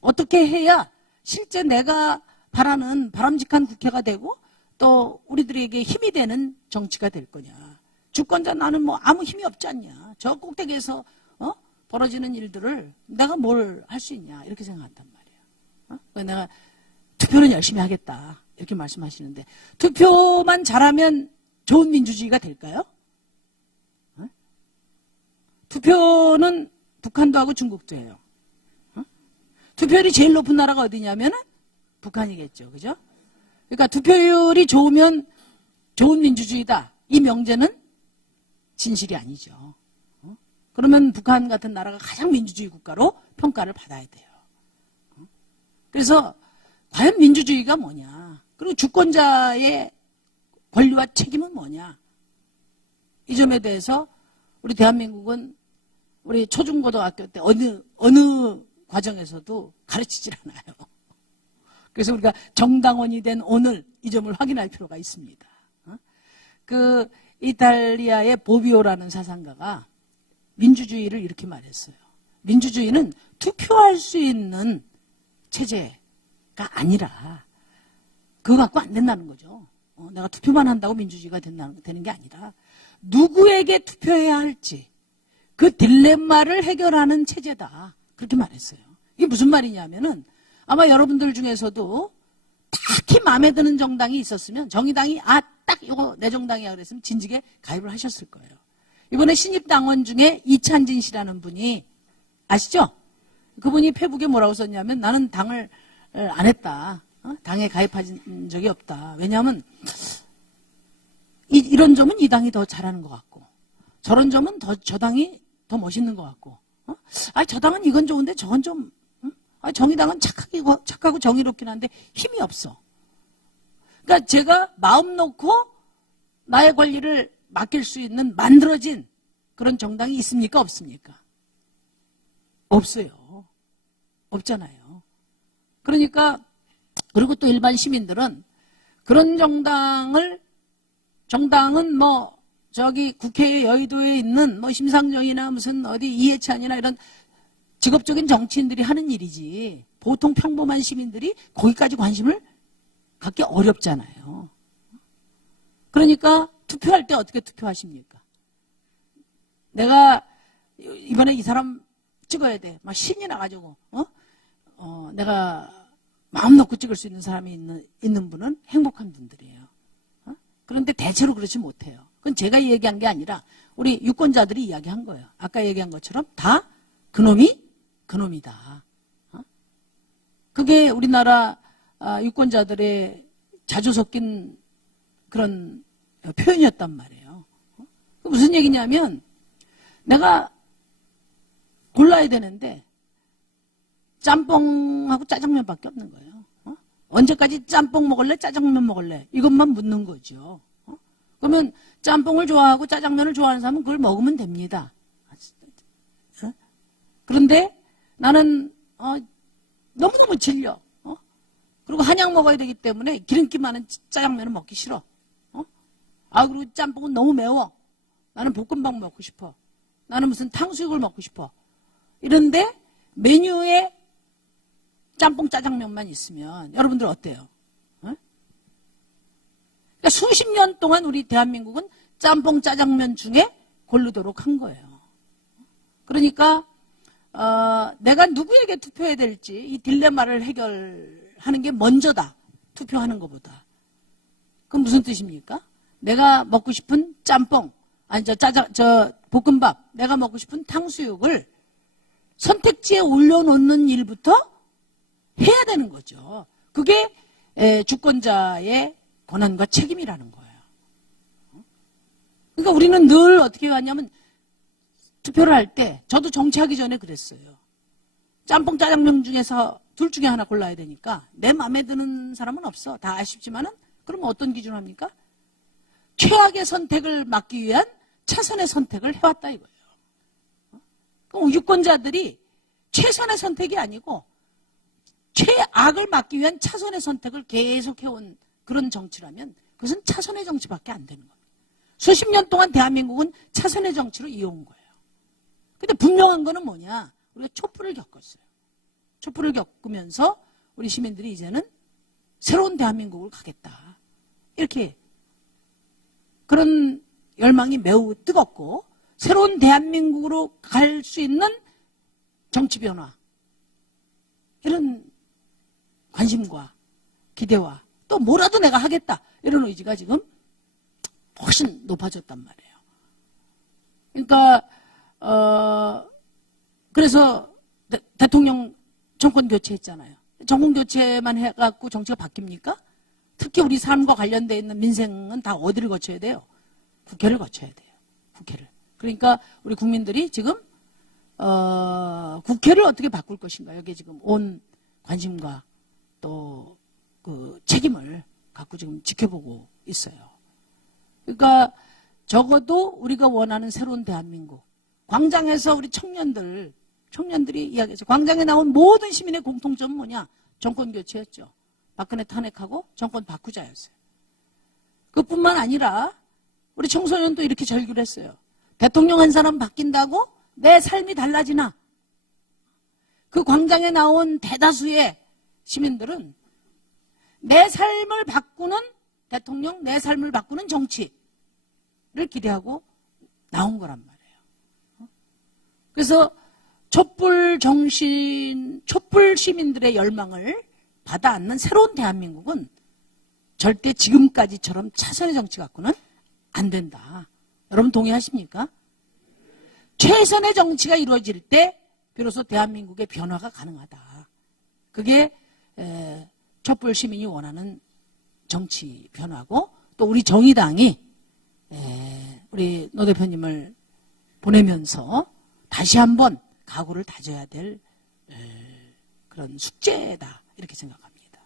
어떻게 해야 실제 내가 바라는 바람직한 국회가 되고 또 우리들에게 힘이 되는 정치가 될 거냐. 주권자 나는 뭐 아무 힘이 없지 않냐. 저 꼭대기에서 벌어지는 일들을 내가 뭘 할 수 있냐. 이렇게 생각한단 말이에요. 내가 투표는 열심히 하겠다. 이렇게 말씀하시는데, 투표만 잘하면 좋은 민주주의가 될까요? 투표는 북한도 하고 중국도 해요. 투표율이 제일 높은 나라가 어디냐면은 북한이겠죠. 그죠? 그러니까 투표율이 좋으면 좋은 민주주의다. 이 명제는 진실이 아니죠. 그러면 북한 같은 나라가 가장 민주주의 국가로 평가를 받아야 돼요. 그래서 과연 민주주의가 뭐냐? 그리고 주권자의 권리와 책임은 뭐냐? 이 점에 대해서 우리 대한민국은 우리 초중고등학교 때 어느 과정에서도 가르치질 않아요. 그래서 우리가 정당원이 된 오늘 이 점을 확인할 필요가 있습니다. 그 이탈리아의 보비오라는 사상가가 민주주의를 이렇게 말했어요. 민주주의는 투표할 수 있는 체제가 아니라 그거 갖고 안 된다는 거죠. 내가 투표만 한다고 민주주의가 되는 게 아니라 누구에게 투표해야 할지 그 딜레마를 해결하는 체제다. 그렇게 말했어요. 이게 무슨 말이냐면은 아마 여러분들 중에서도 딱히 마음에 드는 정당이 있었으면 정의당이 딱 이거 내 정당이야 그랬으면 진즉에 가입을 하셨을 거예요. 이번에 신입 당원 중에 이찬진 씨라는 분이 아시죠? 그분이 페북에 뭐라고 썼냐면 나는 당을 안 했다. 당에 가입한 적이 없다. 왜냐하면 이런 점은 이 당이 더 잘하는 것 같고 저런 점은 저 당이 더 멋있는 것 같고 저 당은 이건 좋은데 저건 좀 정의당은 착하고 정의롭긴 한데 힘이 없어. 그러니까 제가 마음 놓고 나의 권리를 맡길 수 있는 만들어진 그런 정당이 있습니까? 없습니까? 없어요. 없잖아요. 그러니까 그리고 또 일반 시민들은 그런 정당은 뭐 저기 국회 여의도에 있는 뭐 심상정이나 무슨 어디 이해찬이나 이런 직업적인 정치인들이 하는 일이지 보통 평범한 시민들이 거기까지 관심을 갖기 어렵잖아요. 그러니까 투표할 때 어떻게 투표하십니까? 내가 이번에 이 사람 찍어야 돼. 막 신이 나가지고 내가 마음 놓고 찍을 수 있는 사람이 있는 분은 행복한 분들이에요. 그런데 대체로 그렇지 못해요. 그건 제가 얘기한 게 아니라 우리 유권자들이 이야기한 거예요. 아까 얘기한 것처럼 다 그놈이 그놈이다. 그게 우리나라 유권자들의 자주 섞인 그런 표현이었단 말이에요. 무슨 얘기냐면 내가 골라야 되는데 짬뽕하고 짜장면밖에 없는 거예요. 언제까지 짬뽕 먹을래? 짜장면 먹을래? 이것만 묻는 거죠. 그러면 짬뽕을 좋아하고 짜장면을 좋아하는 사람은 그걸 먹으면 됩니다. 그런데 나는 너무너무 질려. 그리고 한약 먹어야 되기 때문에 기름기 많은 짜장면은 먹기 싫어. 그리고 짬뽕은 너무 매워. 나는 볶음밥 먹고 싶어. 나는 무슨 탕수육을 먹고 싶어. 이런데 메뉴에 짬뽕 짜장면만 있으면 여러분들 어때요? 어? 그러니까 수십 년 동안 우리 대한민국은 짬뽕 짜장면 중에 고르도록 한 거예요. 그러니까 내가 누구에게 투표해야 될지 이 딜레마를 해결하는 게 먼저다. 투표하는 것보다. 그럼 무슨 뜻입니까? 내가 먹고 싶은 짬뽕, 아니 저 볶음밥, 내가 먹고 싶은 탕수육을 선택지에 올려놓는 일부터 해야 되는 거죠. 그게 주권자의 권한과 책임이라는 거예요. 그러니까 우리는 늘 어떻게 하냐면 투표를 할 때 저도 정치하기 전에 그랬어요. 짬뽕 짜장면 중에서 둘 중에 하나 골라야 되니까 내 마음에 드는 사람은 없어. 다 아쉽지만은 그러면 어떤 기준으로 합니까? 최악의 선택을 막기 위한 최선의 선택을 해왔다 이거예요. 그럼 유권자들이 최선의 선택이 아니고 최악을 막기 위한 차선의 선택을 계속 해온 그런 정치라면 그것은 차선의 정치밖에 안 되는 겁니다. 수십 년 동안 대한민국은 차선의 정치로 이어온 거예요. 근데 분명한 거는 뭐냐? 우리가 촛불을 겪었어요. 촛불을 겪으면서 우리 시민들이 이제는 새로운 대한민국을 가겠다. 이렇게 그런 열망이 매우 뜨겁고 새로운 대한민국으로 갈 수 있는 정치 변화 이런 관심과 기대와 또 뭐라도 내가 하겠다 이런 의지가 지금 훨씬 높아졌단 말이에요. 그러니까 그래서 대통령 정권 교체했잖아요. 정권 교체만 해갖고 정치가 바뀝니까? 특히 우리 삶과 관련되어 있는 민생은 다 어디를 거쳐야 돼요? 국회를 거쳐야 돼요. 국회를. 그러니까 우리 국민들이 지금 국회를 어떻게 바꿀 것인가 여기에 지금 온 관심과 또 그 책임을 갖고 지금 지켜보고 있어요. 그러니까 적어도 우리가 원하는 새로운 대한민국 광장에서 우리 청년들이 이야기했죠. 광장에 나온 모든 시민의 공통점은 뭐냐? 정권 교체였죠. 박근혜 탄핵하고 정권 바꾸자였어요. 그뿐만 아니라 우리 청소년도 이렇게 절규를 했어요. 대통령 한 사람 바뀐다고 내 삶이 달라지나? 그 광장에 나온 대다수의 시민들은 내 삶을 바꾸는 대통령, 내 삶을 바꾸는 정치를 기대하고 나온 거란 말이에요. 그래서 촛불 시민들의 열망을 받아 안는 새로운 대한민국은 절대 지금까지처럼 차선의 정치 갖고는 안 된다. 여러분 동의하십니까? 최선의 정치가 이루어질 때 비로소 대한민국의 변화가 가능하다. 그게 촛불 시민이 원하는 정치 변화고 또 우리 정의당이 우리 노 대표님을 보내면서 다시 한번 각오를 다져야 될 그런 숙제다 이렇게 생각합니다.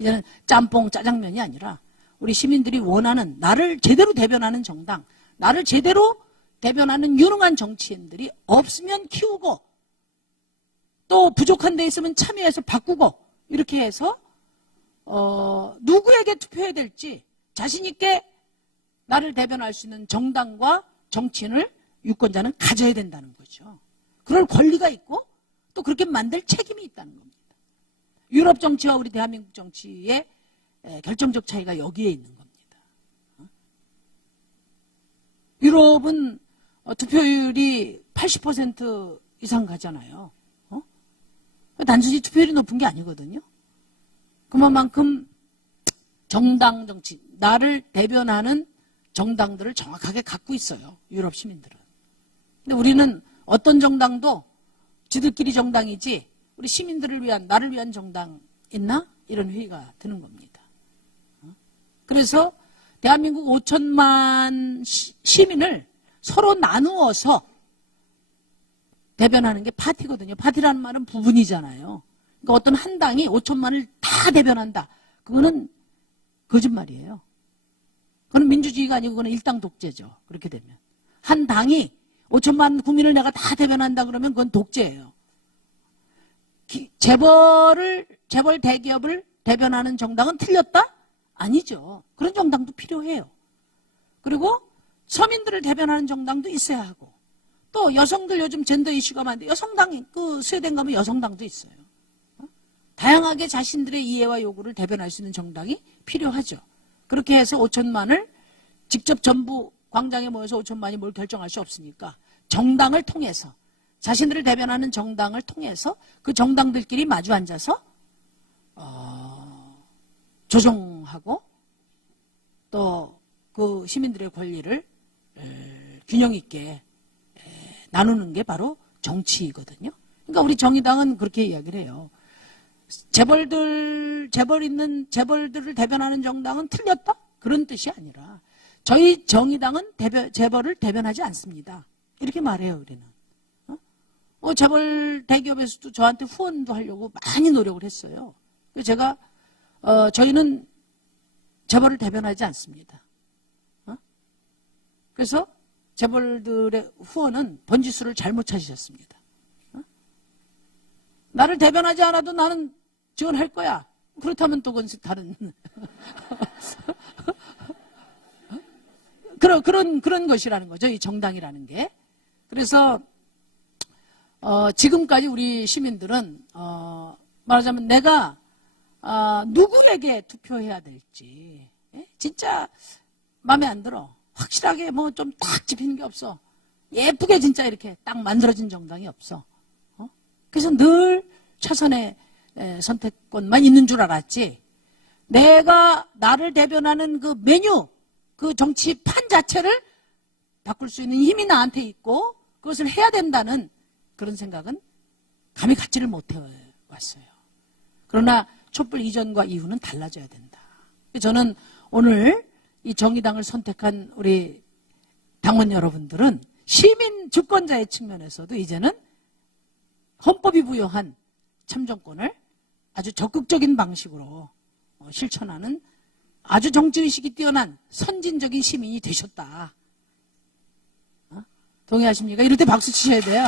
이제는 짬뽕 짜장면이 아니라 우리 시민들이 원하는 나를 제대로 대변하는 정당, 나를 제대로 대변하는 유능한 정치인들이 없으면 키우고 또 부족한 데 있으면 참여해서 바꾸고 이렇게 해서 누구에게 투표해야 될지 자신 있게 나를 대변할 수 있는 정당과 정치인을 유권자는 가져야 된다는 거죠. 그럴 권리가 있고 또 그렇게 만들 책임이 있다는 겁니다. 유럽 정치와 우리 대한민국 정치의 결정적 차이가 여기에 있는 겁니다. 유럽은 투표율이 80% 이상 가잖아요. 단순히 투표율이 높은 게 아니거든요. 그만큼 정당 정치, 나를 대변하는 정당들을 정확하게 갖고 있어요. 유럽 시민들은. 근데 우리는 어떤 정당도 지들끼리 정당이지 우리 시민들을 위한, 나를 위한 정당 있나? 이런 회의가 드는 겁니다. 그래서 대한민국 5천만 시민을 서로 나누어서 대변하는 게 파티거든요. 파티라는 말은 부분이잖아요. 그러니까 어떤 한 당이 5천만을 다 대변한다. 그거는 거짓말이에요. 그건 민주주의가 아니고 그건 일당 독재죠. 그렇게 되면. 한 당이 5천만 국민을 내가 다 대변한다 그러면 그건 독재예요. 재벌 대기업을 대변하는 정당은 틀렸다? 아니죠. 그런 정당도 필요해요. 그리고 서민들을 대변하는 정당도 있어야 하고, 또 여성들 요즘 젠더 이슈가 많은데 여성당, 스웨덴 가면 여성당도 있어요. 다양하게 자신들의 이해와 요구를 대변할 수 있는 정당이 필요하죠. 그렇게 해서 5천만을 직접 전부 광장에 모여서 5천만이 뭘 결정할 수 없으니까 정당을 통해서, 자신들을 대변하는 정당을 통해서 그 정당들끼리 마주 앉아서 조정하고 또 그 시민들의 권리를 균형 있게 나누는 게 바로 정치이거든요. 그러니까 우리 정의당은 그렇게 이야기를 해요. 재벌들을 대변하는 정당은 틀렸다? 그런 뜻이 아니라 저희 정의당은 재벌을 대변하지 않습니다. 이렇게 말해요, 우리는. 재벌 대기업에서도 저한테 후원도 하려고 많이 노력을 했어요. 제가 저희는 재벌을 대변하지 않습니다. 그래서 재벌들의 후원은 번지수를 잘못 찾으셨습니다. 나를 대변하지 않아도 나는 지원할 거야. 그렇다면 또 그건 다른 그런 것이라는 거죠. 이 정당이라는 게. 그래서 지금까지 우리 시민들은 말하자면 내가 누구에게 투표해야 될지 진짜 마음에 안 들어. 확실하게 뭐 좀 딱 집히는 게 없어. 예쁘게 진짜 이렇게 딱 만들어진 정당이 없어. 그래서 늘 최선의 선택권만 있는 줄 알았지. 내가 나를 대변하는 그 메뉴, 그 정치판 자체를 바꿀 수 있는 힘이 나한테 있고 그것을 해야 된다는 그런 생각은 감히 갖지를 못해 왔어요. 그러나 촛불 이전과 이후는 달라져야 된다. 저는 오늘 이 정의당을 선택한 우리 당원 여러분들은 시민 주권자의 측면에서도 이제는 헌법이 부여한 참정권을 아주 적극적인 방식으로 실천하는 아주 정치의식이 뛰어난 선진적인 시민이 되셨다. 동의하십니까? 이럴 때 박수 치셔야 돼요.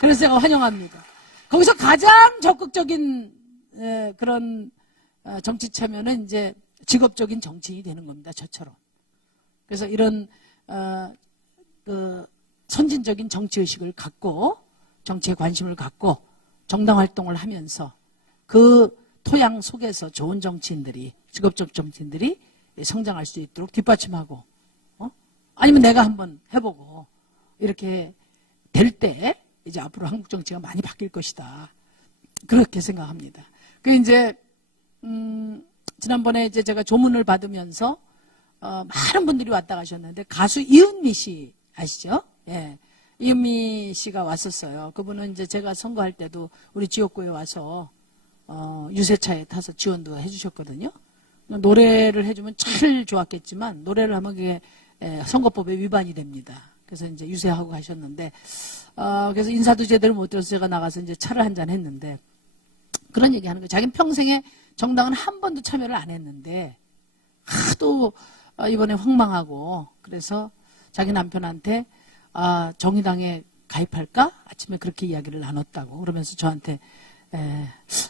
그래서 제가 환영합니다. 거기서 가장 적극적인 그런 정치 참여는 이제 직업적인 정치인이 되는 겁니다. 저처럼. 그래서 이런 그 선진적인 정치의식을 갖고 정치에 관심을 갖고 정당 활동을 하면서 그 토양 속에서 좋은 정치인들이, 직업적 정치인들이 성장할 수 있도록 뒷받침하고 아니면 내가 한번 해보고 이렇게 될 때 이제 앞으로 한국 정치가 많이 바뀔 것이다. 그렇게 생각합니다. 그 이제 지난번에 이제 제가 조문을 받으면서 많은 분들이 왔다 가셨는데 가수 이은미 씨 아시죠? 예. 이은미 씨가 왔었어요. 그분은 이제 제가 선거할 때도 우리 지역구에 와서 유세차에 타서 지원도 해주셨거든요. 노래를 해주면 참 좋았겠지만 노래를 하면 그게 선거법에 위반이 됩니다. 그래서 이제 유세하고 가셨는데 그래서 인사도 제대로 못 들어서 제가 나가서 이제 차를 한잔 했는데 그런 얘기 하는 거예요. 자기는 평생에 정당은 한 번도 참여를 안 했는데 하도 이번에 황망하고 그래서 자기 남편한테 정의당에 가입할까? 아침에 그렇게 이야기를 나눴다고 그러면서 저한테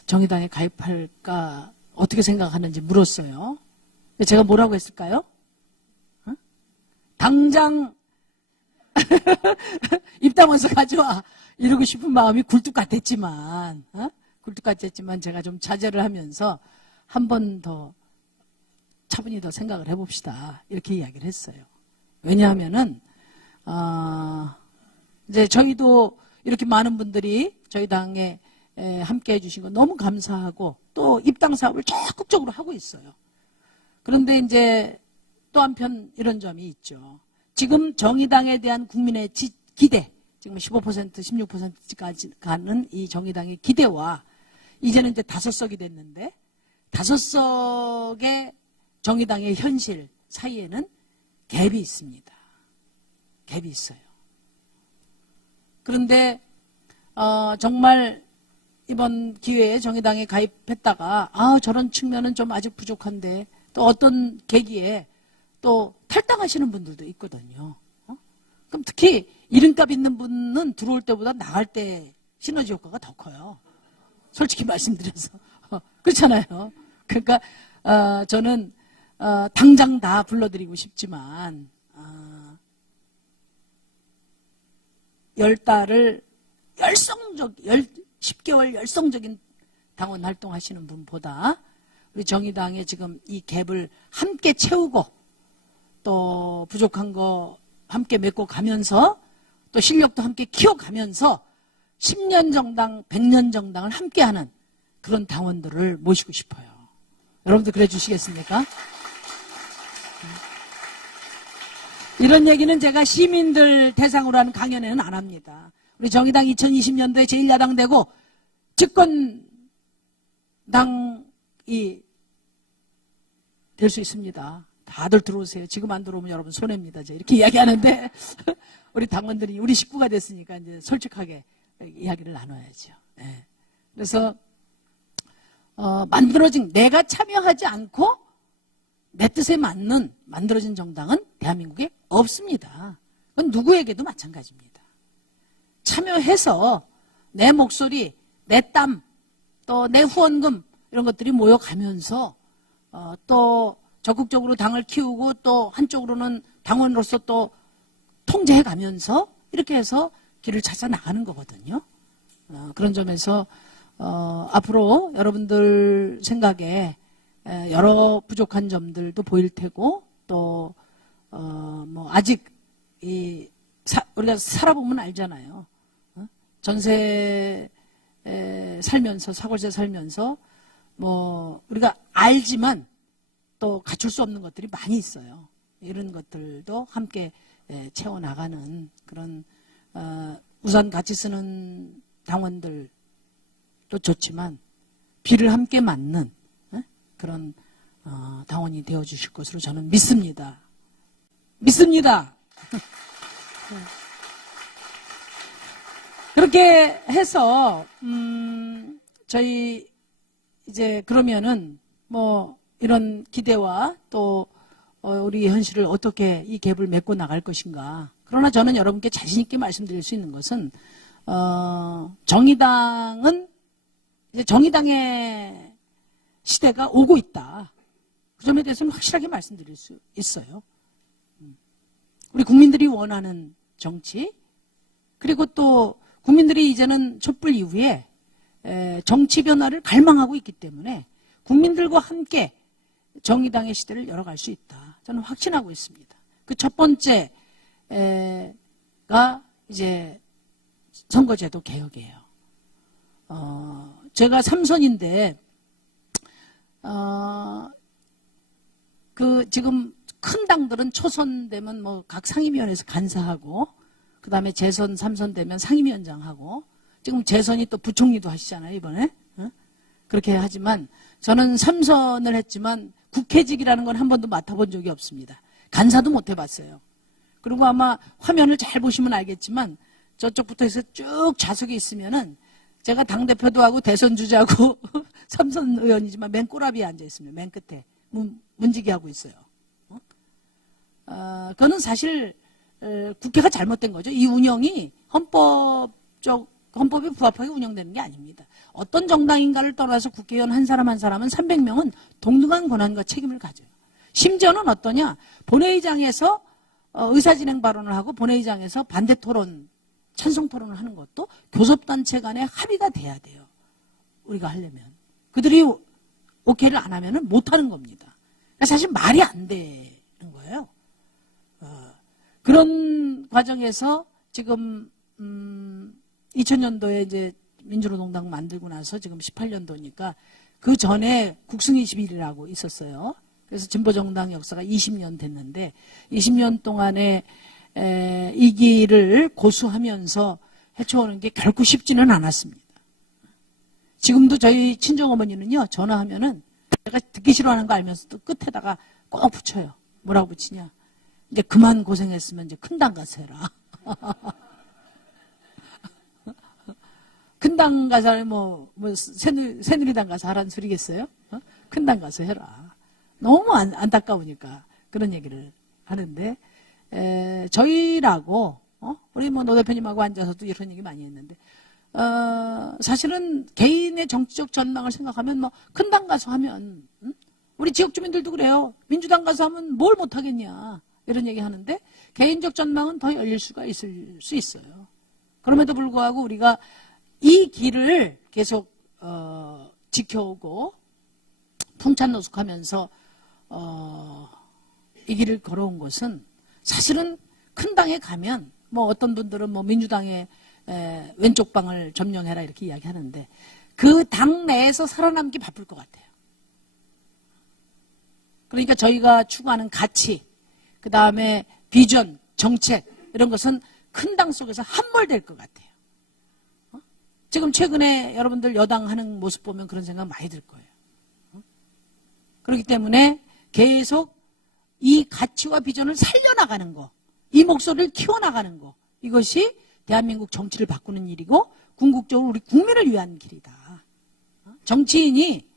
정의당에 가입할까 어떻게 생각하는지 물었어요. 제가 뭐라고 했을까요? 당장 입당원서 가져와 이러고 싶은 마음이 굴뚝 같았지만 제가 좀 자제를 하면서 한 번 더 차분히 더 생각을 해봅시다 이렇게 이야기를 했어요. 왜냐하면은 이제 저희도 이렇게 많은 분들이 저희 당에 함께 해주신 거 너무 감사하고 또 입당 사업을 적극적으로 하고 있어요. 그런데 이제 또 한편 이런 점이 있죠. 지금 정의당에 대한 국민의 기대, 지금 15%, 16%까지 가는 이 정의당의 기대와 이제는 이제 5석이 됐는데 5석의 정의당의 현실 사이에는 갭이 있습니다. 갭이 있어요. 그런데 정말 이번 기회에 정의당에 가입했다가 저런 측면은 좀 아직 부족한데 또 어떤 계기에 또 탈당하시는 분들도 있거든요. 그럼 특히 이름값 있는 분은 들어올 때보다 나갈 때 시너지 효과가 더 커요. 솔직히 말씀드려서. 그렇잖아요. 그러니까 저는 당장 다 불러드리고 싶지만 10달을 10개월 열성적인 당원 활동하시는 분보다 우리 정의당에 지금 이 갭을 함께 채우고 또 부족한 거 함께 메꿔 가면서 또 실력도 함께 키워가면서 10년 정당, 100년 정당을 함께하는 그런 당원들을 모시고 싶어요. 여러분들 그래 주시겠습니까? 이런 얘기는 제가 시민들 대상으로 하는 강연에는 안 합니다. 우리 정의당 2020년도에 제1야당 되고 집권당이 될 수 있습니다. 다들 들어오세요. 지금 안 들어오면 여러분 손해입니다. 제가 이렇게 이야기하는데 우리 당원들이 우리 식구가 됐으니까 이제 솔직하게 이야기를 나눠야죠. 네. 그래서 만들어진 내가 참여하지 않고 내 뜻에 맞는 만들어진 정당은 대한민국에 없습니다. 그건 누구에게도 마찬가지입니다. 참여해서 내 목소리, 내 땀, 또 내 후원금 이런 것들이 모여가면서 또 적극적으로 당을 키우고 또 한쪽으로는 당원으로서 또 통제해가면서 이렇게 해서 길을 찾아 나가는 거거든요. 그런 점에서 앞으로 여러분들 생각에 여러 부족한 점들도 보일 테고 또 뭐 아직 우리가 살아보면 알잖아요. 전세 살면서 사골세 살면서 뭐 우리가 알지만 또 갖출 수 없는 것들이 많이 있어요. 이런 것들도 함께 채워나가는 그런 우선 같이 쓰는 당원들도 좋지만 비를 함께 맞는 그런 당원이 되어주실 것으로 저는 믿습니다. 믿습니다. 그렇게 해서 저희 이제 그러면은 뭐 이런 기대와 또 우리 현실을 어떻게 이 갭을 메꿔 나갈 것인가. 그러나 저는 여러분께 자신 있게 말씀드릴 수 있는 것은 정의당은 이제 정의당의 시대가 오고 있다. 그 점에 대해서는 확실하게 말씀드릴 수 있어요. 우리 국민들이 원하는 정치, 그리고 또 국민들이 이제는 촛불 이후에 정치 변화를 갈망하고 있기 때문에 국민들과 함께 정의당의 시대를 열어갈 수 있다. 저는 확신하고 있습니다. 그 첫 번째가 이제 선거제도 개혁이에요. 제가 3선인데 그 지금 큰 당들은 초선 되면 뭐 각 상임위원회에서 간사하고 그 다음에 재선 3선 되면 상임위원장하고 지금 재선이 또 부총리도 하시잖아요 이번에. 그렇게 하지만 저는 3선을 했지만 국회직이라는 건 한 번도 맡아본 적이 없습니다. 간사도 못 해봤어요. 그리고 아마 화면을 잘 보시면 알겠지만 저쪽부터 해서 쭉 좌석에 있으면은 제가 당대표도 하고 대선 주자고 3선 의원이지만 맨 꼬라비에 앉아 있습니다. 맨 끝에 문지기 하고 있어요. 그거는 사실 국회가 잘못된 거죠. 이 운영이 헌법에 부합하게 운영되는 게 아닙니다. 어떤 정당인가를 떠나서 국회의원 한 사람 한 사람은 300명은 동등한 권한과 책임을 가져요. 심지어는 어떠냐? 본회의장에서 의사진행 발언을 하고 본회의장에서 반대 토론, 찬성 토론을 하는 것도 교섭단체 간에 합의가 돼야 돼요. 우리가 하려면. 그들이 오케이를 안 하면 못하는 겁니다. 그러니까 사실 말이 안 되는 거예요. 그런 과정에서 지금 2000년도에 이제 민주노동당 만들고 나서 지금 18년도니까 그 전에 국승 21이라고 있었어요. 그래서 진보정당 역사가 20년 됐는데 20년 동안에 이 길을 고수하면서 헤쳐오는 게 결코 쉽지는 않았습니다. 지금도 저희 친정어머니는요, 전화하면은 제가 듣기 싫어하는 거 알면서도 끝에다가 꼭 붙여요. 뭐라고 붙이냐? 이제 그만 고생했으면 이제 큰 당 가서 해라. 큰 당 가서 새누리당 가서 하라는 소리겠어요? 큰 당 가서 해라. 너무 안타까우니까 그런 얘기를 하는데 저희라고 우리 뭐 노 대표님하고 앉아서도 이런 얘기 많이 했는데 사실은 개인의 정치적 전망을 생각하면 뭐 큰 당 가서 하면 우리 지역 주민들도 그래요. 민주당 가서 하면 뭘 못하겠냐 이런 얘기 하는데 개인적 전망은 더 열릴 수가 있을 수 있어요. 그럼에도 불구하고 우리가 이 길을 계속 지켜오고 풍찬노숙하면서 이 길을 걸어온 것은 사실은 큰 당에 가면 뭐 어떤 분들은 뭐 민주당의 왼쪽 방을 점령해라 이렇게 이야기하는데 그 당 내에서 살아남기 바쁠 것 같아요. 그러니까 저희가 추구하는 가치, 그 다음에 비전, 정책 이런 것은 큰 당 속에서 함몰될 것 같아요. 지금 최근에 여러분들 여당 하는 모습 보면 그런 생각 많이 들 거예요. 그렇기 때문에 계속 이 가치와 비전을 살려나가는 거, 이 목소리를 키워나가는 거, 이것이 대한민국 정치를 바꾸는 일이고 궁극적으로 우리 국민을 위한 길이다. 정치인이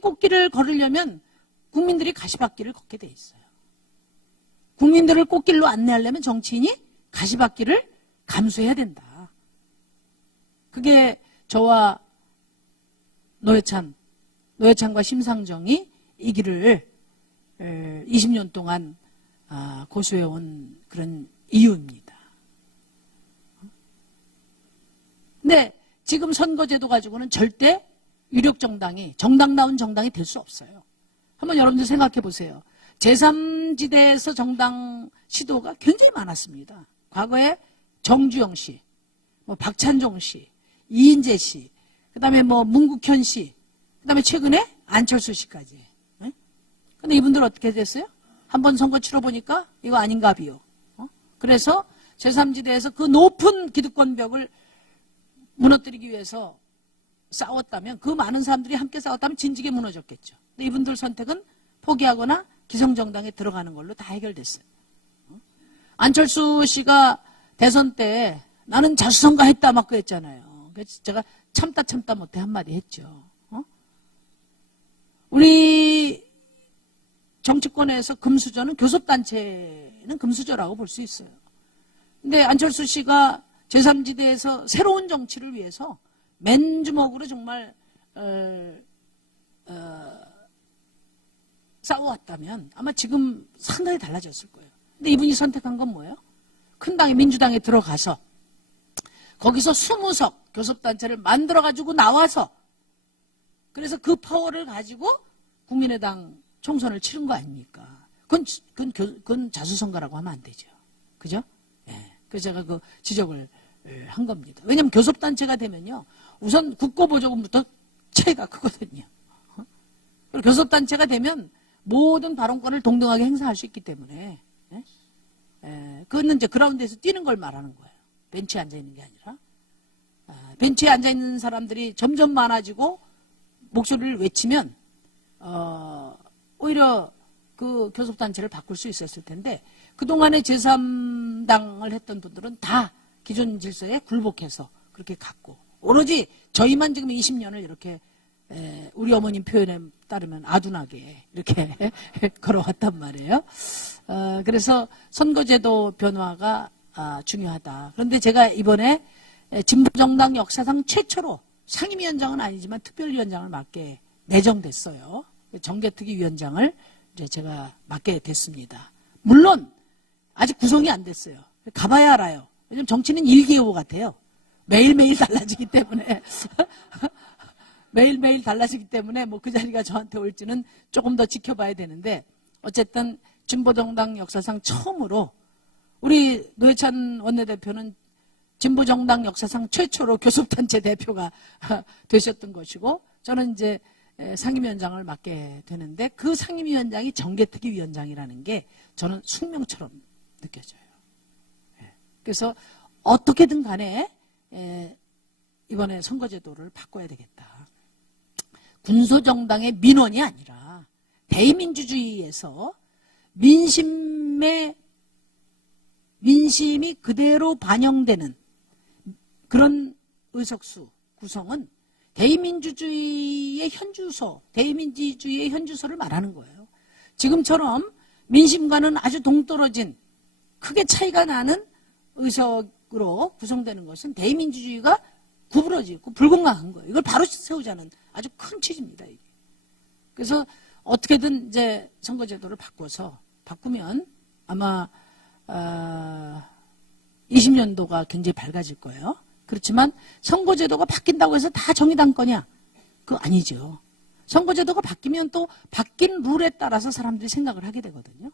꽃길을 걸으려면 국민들이 가시밭길을 걷게 돼 있어요. 국민들을 꽃길로 안내하려면 정치인이 가시밭길을 감수해야 된다. 그게 저와 노회찬과 심상정이 이 길을 20년 동안 고수해온 그런 이유입니다. 근데 지금 선거제도 가지고는 절대 유력 정당이, 정당다운 정당이 될 수 없어요. 한번 여러분들 생각해 보세요. 제3지대에서 정당 시도가 굉장히 많았습니다. 과거에 정주영 씨, 뭐 박찬종 씨, 이인재 씨, 그 다음에 뭐 문국현 씨, 그 다음에 최근에 안철수 씨까지. 네? 근데 이분들 어떻게 됐어요? 한번 선거 치러보니까 이거 아닌가 비요. 그래서 제3지대에서 그 높은 기득권 벽을 무너뜨리기 위해서 싸웠다면, 그 많은 사람들이 함께 싸웠다면 진지게 무너졌겠죠. 근데 이분들 선택은 포기하거나 기성정당에 들어가는 걸로 다 해결됐어요. 안철수 씨가 대선 때 나는 자수성가 했다 막 그랬잖아요. 그래서 제가 참다 못해 한마디 했죠. 우리 정치권에서 금수저는 교섭단체는 금수저라고 볼 수 있어요. 근데 안철수 씨가 제3지대에서 새로운 정치를 위해서 맨주먹으로 정말 싸워왔다면 아마 지금 상당히 달라졌을 거예요. 근데 이분이 선택한 건 뭐예요? 큰 당의 민주당에 들어가서 거기서 20석 교섭단체를 만들어가지고 나와서 그래서 그 파워를 가지고 국민의당 총선을 치른 거 아닙니까? 그건 자수성가라고 하면 안 되죠. 그죠? 예. 그래서 제가 그 지적을 한 겁니다. 왜냐하면 교섭단체가 되면요. 우선 국고보조금부터 차이가 크거든요. 그리고 교섭단체가 되면 모든 발언권을 동등하게 행사할 수 있기 때문에 그거는 이제 그라운드에서 뛰는 걸 말하는 거예요. 벤치에 앉아있는 게 아니라. 벤치에 앉아있는 사람들이 점점 많아지고 목소리를 외치면 오히려 그 교섭단체를 바꿀 수 있었을 텐데 그동안에 제3당을 했던 분들은 다 기존 질서에 굴복해서 그렇게 갔고 오로지 저희만 지금 20년을 이렇게 우리 어머님 표현에 따르면 아둔하게 이렇게 걸어왔단 말이에요. 그래서 선거제도 변화가 중요하다. 그런데 제가 이번에 진보정당 역사상 최초로 상임위원장은 아니지만 특별위원장을 맡게 내정됐어요. 정개특위 위원장을 이제 제가 맡게 됐습니다. 물론 아직 구성이 안 됐어요. 가봐야 알아요. 왜냐면 정치는 일기예보 같아요. 매일매일 달라지기 때문에 매일매일 달라지기 때문에 뭐 그 자리가 저한테 올지는 조금 더 지켜봐야 되는데 어쨌든 진보정당 역사상 처음으로 우리 노회찬 원내대표는 진보정당 역사상 최초로 교섭단체 대표가 되셨던 것이고 저는 이제 상임위원장을 맡게 되는데 그 상임위원장이 정개특위 위원장이라는 게 저는 숙명처럼 느껴져요. 그래서 어떻게든 간에 이번에 선거제도를 바꿔야 되겠다. 군소정당의 민원이 아니라 대의민주주의에서 민심이 그대로 반영되는 그런 의석수 구성은 대의민주주의의 현주소, 대의민주주의의 현주소를 말하는 거예요. 지금처럼 민심과는 아주 동떨어진 크게 차이가 나는 의석으로 구성되는 것은 대의민주주의가 구부러지고 불공정한 거예요. 이걸 바로 세우자는 아주 큰 취지입니다. 이게. 그래서 어떻게든 이제 선거제도를 바꾸면 아마 20년도가 굉장히 밝아질 거예요. 그렇지만 선거제도가 바뀐다고 해서 다 정의당 거냐? 그거 아니죠. 선거제도가 바뀌면 또 바뀐 룰에 따라서 사람들이 생각을 하게 되거든요.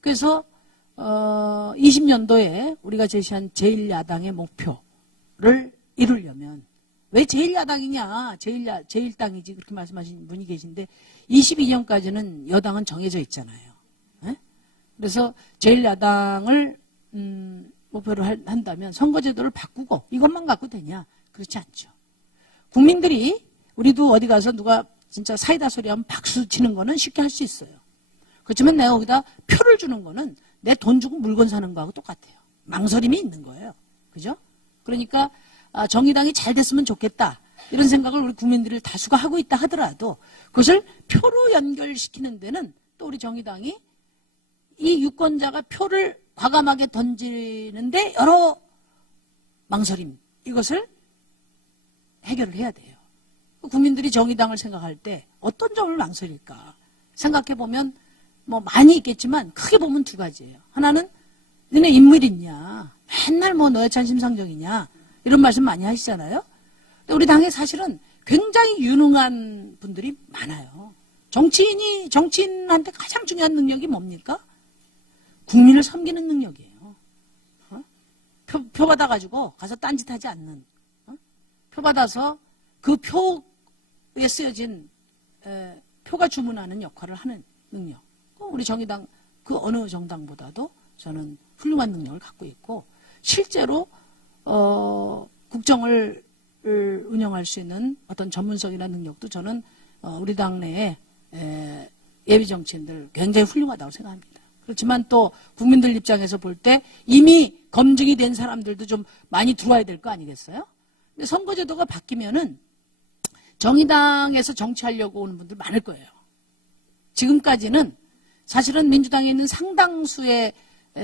그래서 20년도에 우리가 제시한 제1야당의 목표를 이루려면 왜 제1야당이냐? 제1당이지 그렇게 말씀하신 분이 계신데 22년까지는 여당은 정해져 있잖아요. 네? 그래서 제1야당을 목표로 한다면 선거제도를 바꾸고 이것만 갖고 되냐? 그렇지 않죠. 국민들이 우리도 어디 가서 누가 진짜 사이다 소리하면 박수 치는 거는 쉽게 할 수 있어요. 그렇지만 내가 거기다 표를 주는 거는 내 돈 주고 물건 사는 거하고 똑같아요. 망설임이 있는 거예요. 그죠? 그러니까 정의당이 잘 됐으면 좋겠다. 이런 생각을 우리 국민들이 다수가 하고 있다 하더라도 그것을 표로 연결시키는 데는 또 우리 정의당이 이 유권자가 표를 과감하게 던지는데 여러 망설임 이것을 해결을 해야 돼요. 국민들이 정의당을 생각할 때 어떤 점을 망설일까 생각해보면 뭐 많이 있겠지만 크게 보면 두 가지예요. 하나는 너네 인물 있냐 맨날 뭐 너의 심상정이냐 이런 말씀 많이 하시잖아요. 근데 우리 당에 사실은 굉장히 유능한 분들이 많아요. 정치인한테 가장 중요한 능력이 뭡니까? 국민을 섬기는 능력이에요. 표 받아가지고 가서 딴짓하지 않는. 표 받아서 그 표에 쓰여진 표가 주문하는 역할을 하는 능력. 우리 정의당 그 어느 정당보다도 저는 훌륭한 능력을 갖고 있고 실제로 국정을 운영할 수 있는 어떤 전문성이나 능력도 저는 우리 당내에 예비 정치인들 굉장히 훌륭하다고 생각합니다. 그렇지만 또 국민들 입장에서 볼 때 이미 검증이 된 사람들도 좀 많이 들어와야 될 거 아니겠어요? 근데 선거제도가 바뀌면은 정의당에서 정치하려고 오는 분들 많을 거예요. 지금까지는 사실은 민주당에 있는 상당수의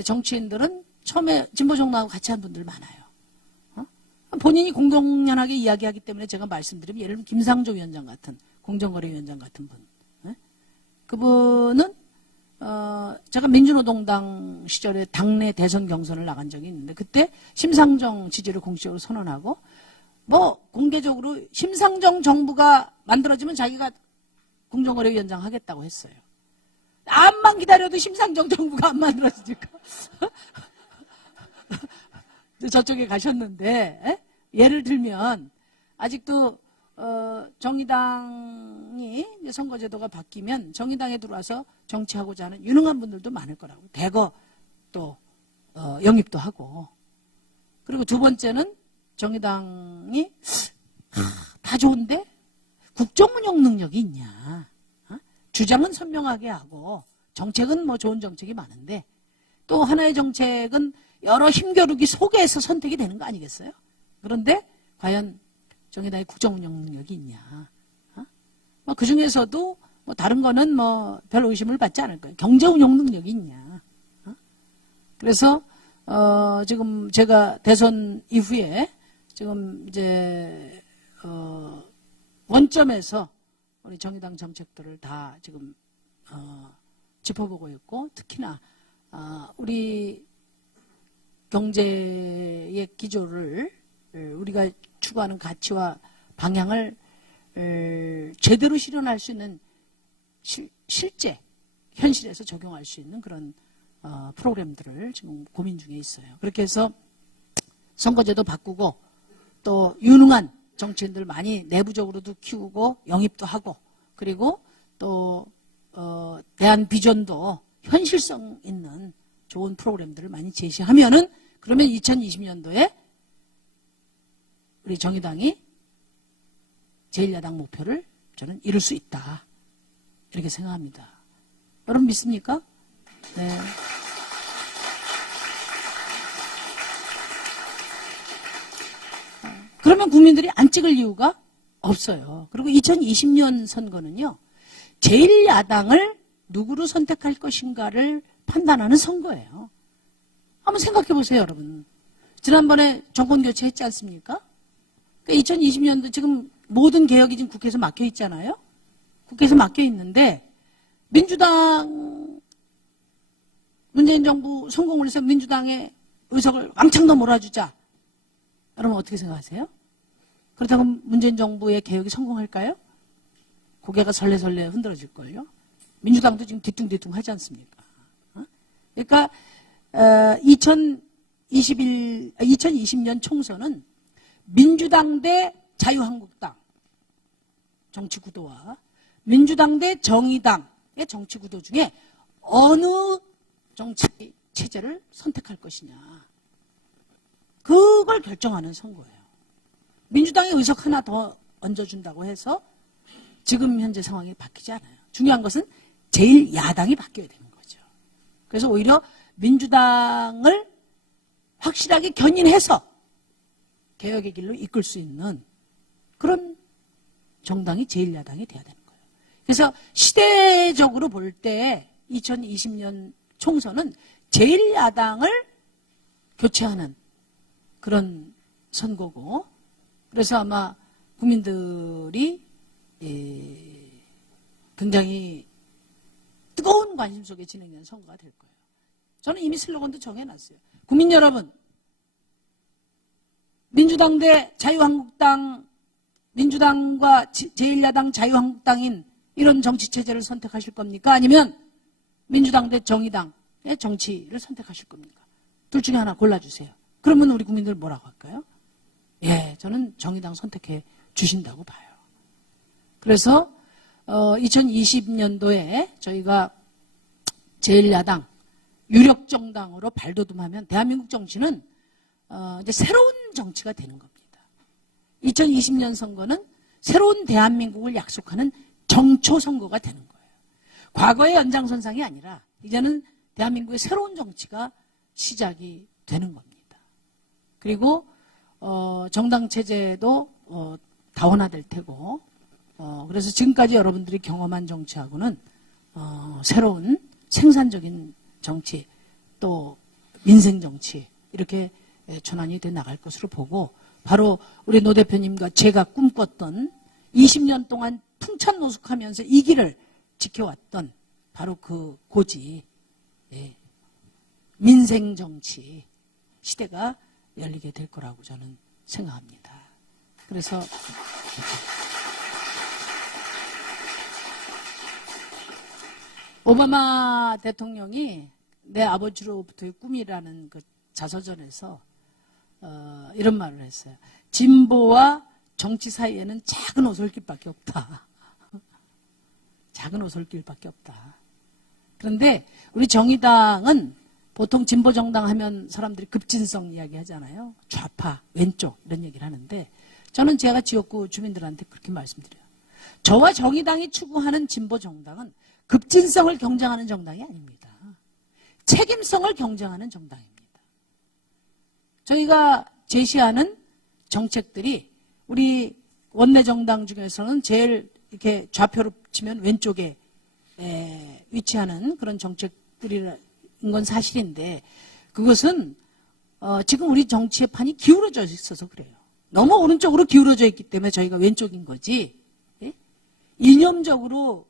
정치인들은 처음에 진보정당하고 같이 한 분들 많아요. 본인이 공공연하게 이야기하기 때문에 제가 말씀드리면 예를 들면 김상조 위원장 같은 공정거래위원장 같은 분. 그분은 제가 민주노동당 시절에 당내 대선 경선을 나간 적이 있는데 그때 심상정 지지를 공식적으로 선언하고 뭐 공개적으로 심상정 정부가 만들어지면 자기가 공정거래위원장 하겠다고 했어요. 암만 기다려도 심상정 정부가 안 만들어지니까 저쪽에 가셨는데 예를 들면 아직도 정의당이 선거제도가 바뀌면 정의당에 들어와서 정치하고자 하는 유능한 분들도 많을 거라고 대거 또 영입도 하고 그리고 두 번째는 정의당이 다 좋은데 국정운영 능력이 있냐 주장은 선명하게 하고 정책은 뭐 좋은 정책이 많은데 또 하나의 정책은 여러 힘겨루기 속에서 선택이 되는 거 아니겠어요? 그런데 과연 정의당의 국정운영 능력이 있냐? 뭐 그 중에서도 뭐 다른 거는 뭐 별 의심을 받지 않을 거예요. 경제운영 능력이 있냐? 그래서 지금 제가 대선 이후에 지금 이제 원점에서 우리 정의당 정책들을 다 지금 짚어보고 있고 특히나 우리 경제의 기조를 우리가 추구하는 가치와 방향을 제대로 실현할 수 있는 실제 현실에서 적용할 수 있는 그런 프로그램들을 지금 고민 중에 있어요. 그렇게 해서 선거제도 바꾸고 또 유능한 정치인들 많이 내부적으로도 키우고 영입도 하고 그리고 또 대한 비전도 현실성 있는 좋은 프로그램들을 많이 제시하면은 그러면 2020년도에 우리 정의당이 제1야당 목표를 저는 이룰 수 있다. 이렇게 생각합니다. 여러분 믿습니까? 네. 그러면 국민들이 안 찍을 이유가 없어요. 그리고 2020년 선거는요. 제1야당을 누구로 선택할 것인가를 판단하는 선거예요. 한번 생각해 보세요, 여러분. 지난번에 정권 교체했지 않습니까? 그러니까 2020년도 지금 모든 개혁이 지금 국회에서 막혀 있잖아요. 국회에서 맡겨 있는데 민주당 문재인 정부 성공을 해서 민주당의 의석을 왕창 더 몰아주자. 여러분 어떻게 생각하세요? 그렇다고 문재인 정부의 개혁이 성공할까요? 고개가 설레설레 흔들어질걸요. 민주당도 지금 뒤뚱뒤뚱 하지 않습니까? 그러니까 2020년 총선은 민주당 대 자유한국당 정치 구도와 민주당 대 정의당의 정치 구도 중에 어느 정치 체제를 선택할 것이냐. 그걸 결정하는 선거예요. 민주당이 의석 하나 더 얹어준다고 해서 지금 현재 상황이 바뀌지 않아요. 중요한 것은 제1야당이 바뀌어야 되는 거죠. 그래서 오히려 민주당을 확실하게 견인해서 개혁의 길로 이끌 수 있는 그런 정당이 제1야당이 돼야 되는 거예요. 그래서 시대적으로 볼 때 2020년 총선은 제1야당을 교체하는 그런 선거고, 그래서 아마 국민들이 굉장히 뜨거운 관심 속에 진행되는 선거가 될 거예요. 저는 이미 슬로건도 정해놨어요. 국민 여러분, 민주당 대 자유한국당, 민주당과 제1야당 자유한국당인 이런 정치체제를 선택하실 겁니까? 아니면 민주당 대 정의당의 정치를 선택하실 겁니까? 둘 중에 하나 골라주세요. 그러면 우리 국민들 뭐라고 할까요? 예, 저는 정의당 선택해 주신다고 봐요. 그래서 2020년도에 저희가 제1야당 유력 정당으로 발돋움하면 대한민국 정치는 이제 새로운 정치가 되는 겁니다. 2020년 선거는 새로운 대한민국을 약속하는 정초 선거가 되는 거예요. 과거의 연장선상이 아니라 이제는 대한민국의 새로운 정치가 시작이 되는 겁니다. 그리고 정당 체제도 다원화될 테고, 그래서 지금까지 여러분들이 경험한 정치하고는 새로운 생산적인 정치, 또 민생 정치 이렇게 전환이 돼 나갈 것으로 보고, 바로 우리 노 대표님과 제가 꿈꿨던 20년 동안 풍찬노숙하면서 이 길을 지켜왔던 바로 그 고지, 민생 정치 시대가 열리게 될 거라고 저는 생각합니다. 그래서 오바마 대통령이 내 아버지로부터의 꿈이라는 그 자서전에서 이런 말을 했어요. 진보와 정치 사이에는 작은 오솔길밖에 없다. 작은 오솔길밖에 없다. 그런데 우리 정의당은 보통 진보정당 하면 사람들이 급진성 이야기 하잖아요. 좌파, 왼쪽 이런 얘기를 하는데 저는 제가 지역구 주민들한테 그렇게 말씀드려요. 저와 정의당이 추구하는 진보정당은 급진성을 경쟁하는 정당이 아닙니다. 책임성을 경쟁하는 정당입니다. 저희가 제시하는 정책들이 우리 원내정당 중에서는 제일 이렇게 좌표로 치면 왼쪽에 위치하는 그런 정책들인 건 사실인데, 그것은 지금 우리 정치의 판이 기울어져 있어서 그래요. 너무 오른쪽으로 기울어져 있기 때문에 저희가 왼쪽인 거지, 이념적으로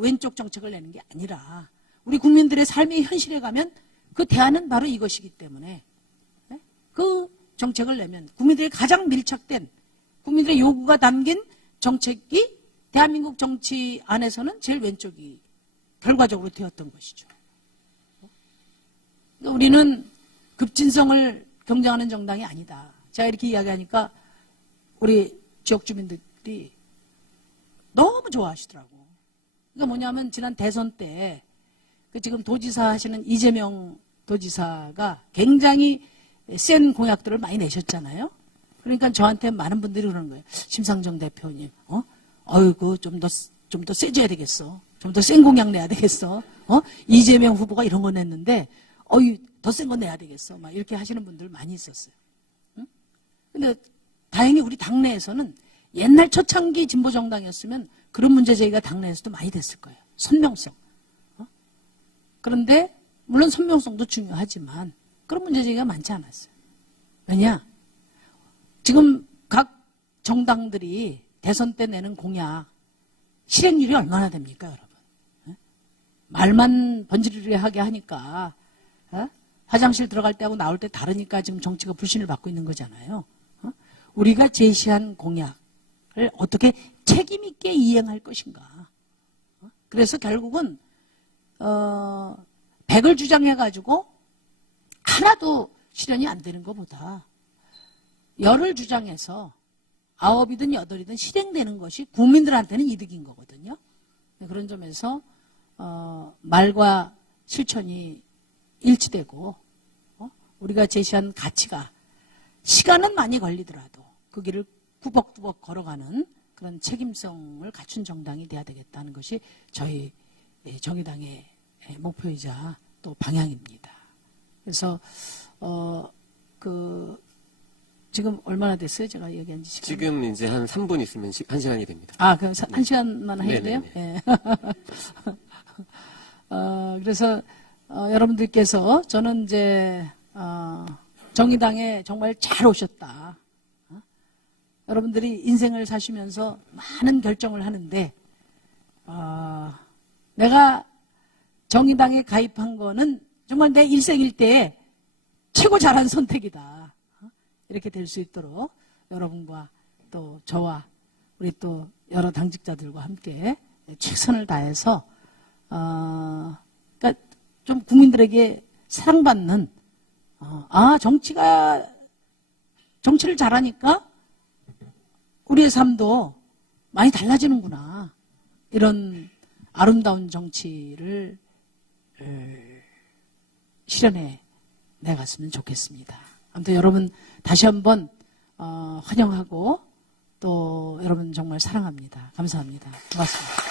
왼쪽 정책을 내는 게 아니라 우리 국민들의 삶의 현실에 가면 그 대안은 바로 이것이기 때문에 그 정책을 내면 국민들의 가장 밀착된 국민들의 요구가 담긴 정책이 대한민국 정치 안에서는 제일 왼쪽이 결과적으로 되었던 것이죠. 우리는 급진성을 경쟁하는 정당이 아니다. 제가 이렇게 이야기하니까 우리 지역 주민들이 너무 좋아하시더라고. 그러니까 뭐냐면 지난 대선 때 그 지금 도지사 하시는 이재명 도지사가 굉장히 센 공약들을 많이 내셨잖아요. 그러니까 저한테 많은 분들이 그러는 거예요. 심상정 대표님, 어이구 좀 더 세져야 되겠어. 좀 더 센 공약 내야 되겠어. 이재명 후보가 이런 거 냈는데 더 센 거 내야 되겠어. 막 이렇게 하시는 분들 많이 있었어요. 응? 근데 다행히 우리 당내에서는 옛날 초창기 진보정당이었으면 그런 문제 제기가 당내에서도 많이 됐을 거예요. 선명성. 그런데 물론 선명성도 중요하지만 그런 문제 제기가 많지 않았어요. 왜냐? 지금 각 정당들이 대선 때 내는 공약 실행률이 얼마나 됩니까, 여러분? 말만 번지르르하게 하니까 화장실 들어갈 때하고 나올 때 다르니까 지금 정치가 불신을 받고 있는 거잖아요. 우리가 제시한 공약을 어떻게 책임 있게 이행할 것인가. 그래서 결국은 100을 주장해가지고 하나도 실현이 안 되는 것보다 10을 주장해서 9이든 8이든 실행되는 것이 국민들한테는 이득인 거거든요. 그런 점에서 말과 실천이 일치되고 우리가 제시한 가치가 시간은 많이 걸리더라도 그 길을 꾸벅꾸벅 걸어가는 그런 책임성을 갖춘 정당이 돼야 되겠다는 것이 저희 정의당의 목표이자 또 방향입니다. 그래서 지금 얼마나 됐어요? 제가 얘기한 지 시간. 지금 이제 한 3분 있으면 1시간이 됩니다. 아, 그럼 1시간만 해야 돼요? 예. 그래서 여러분들께서 저는 이제 정의당에 정말 잘 오셨다. 여러분들이 인생을 사시면서 많은 결정을 하는데 내가 정의당에 가입한 거는 정말 내 일생일대에 최고 잘한 선택이다. 이렇게 될 수 있도록 여러분과 또 저와 우리 또 여러 당직자들과 함께 최선을 다해서 그러니까 좀 국민들에게 사랑받는 정치를 잘하니까 우리의 삶도 많이 달라지는구나. 이런 아름다운 정치를 실현해 내갔으면 좋겠습니다. 아무튼 여러분 다시 한번 환영하고 또 여러분 정말 사랑합니다. 감사합니다. 고맙습니다.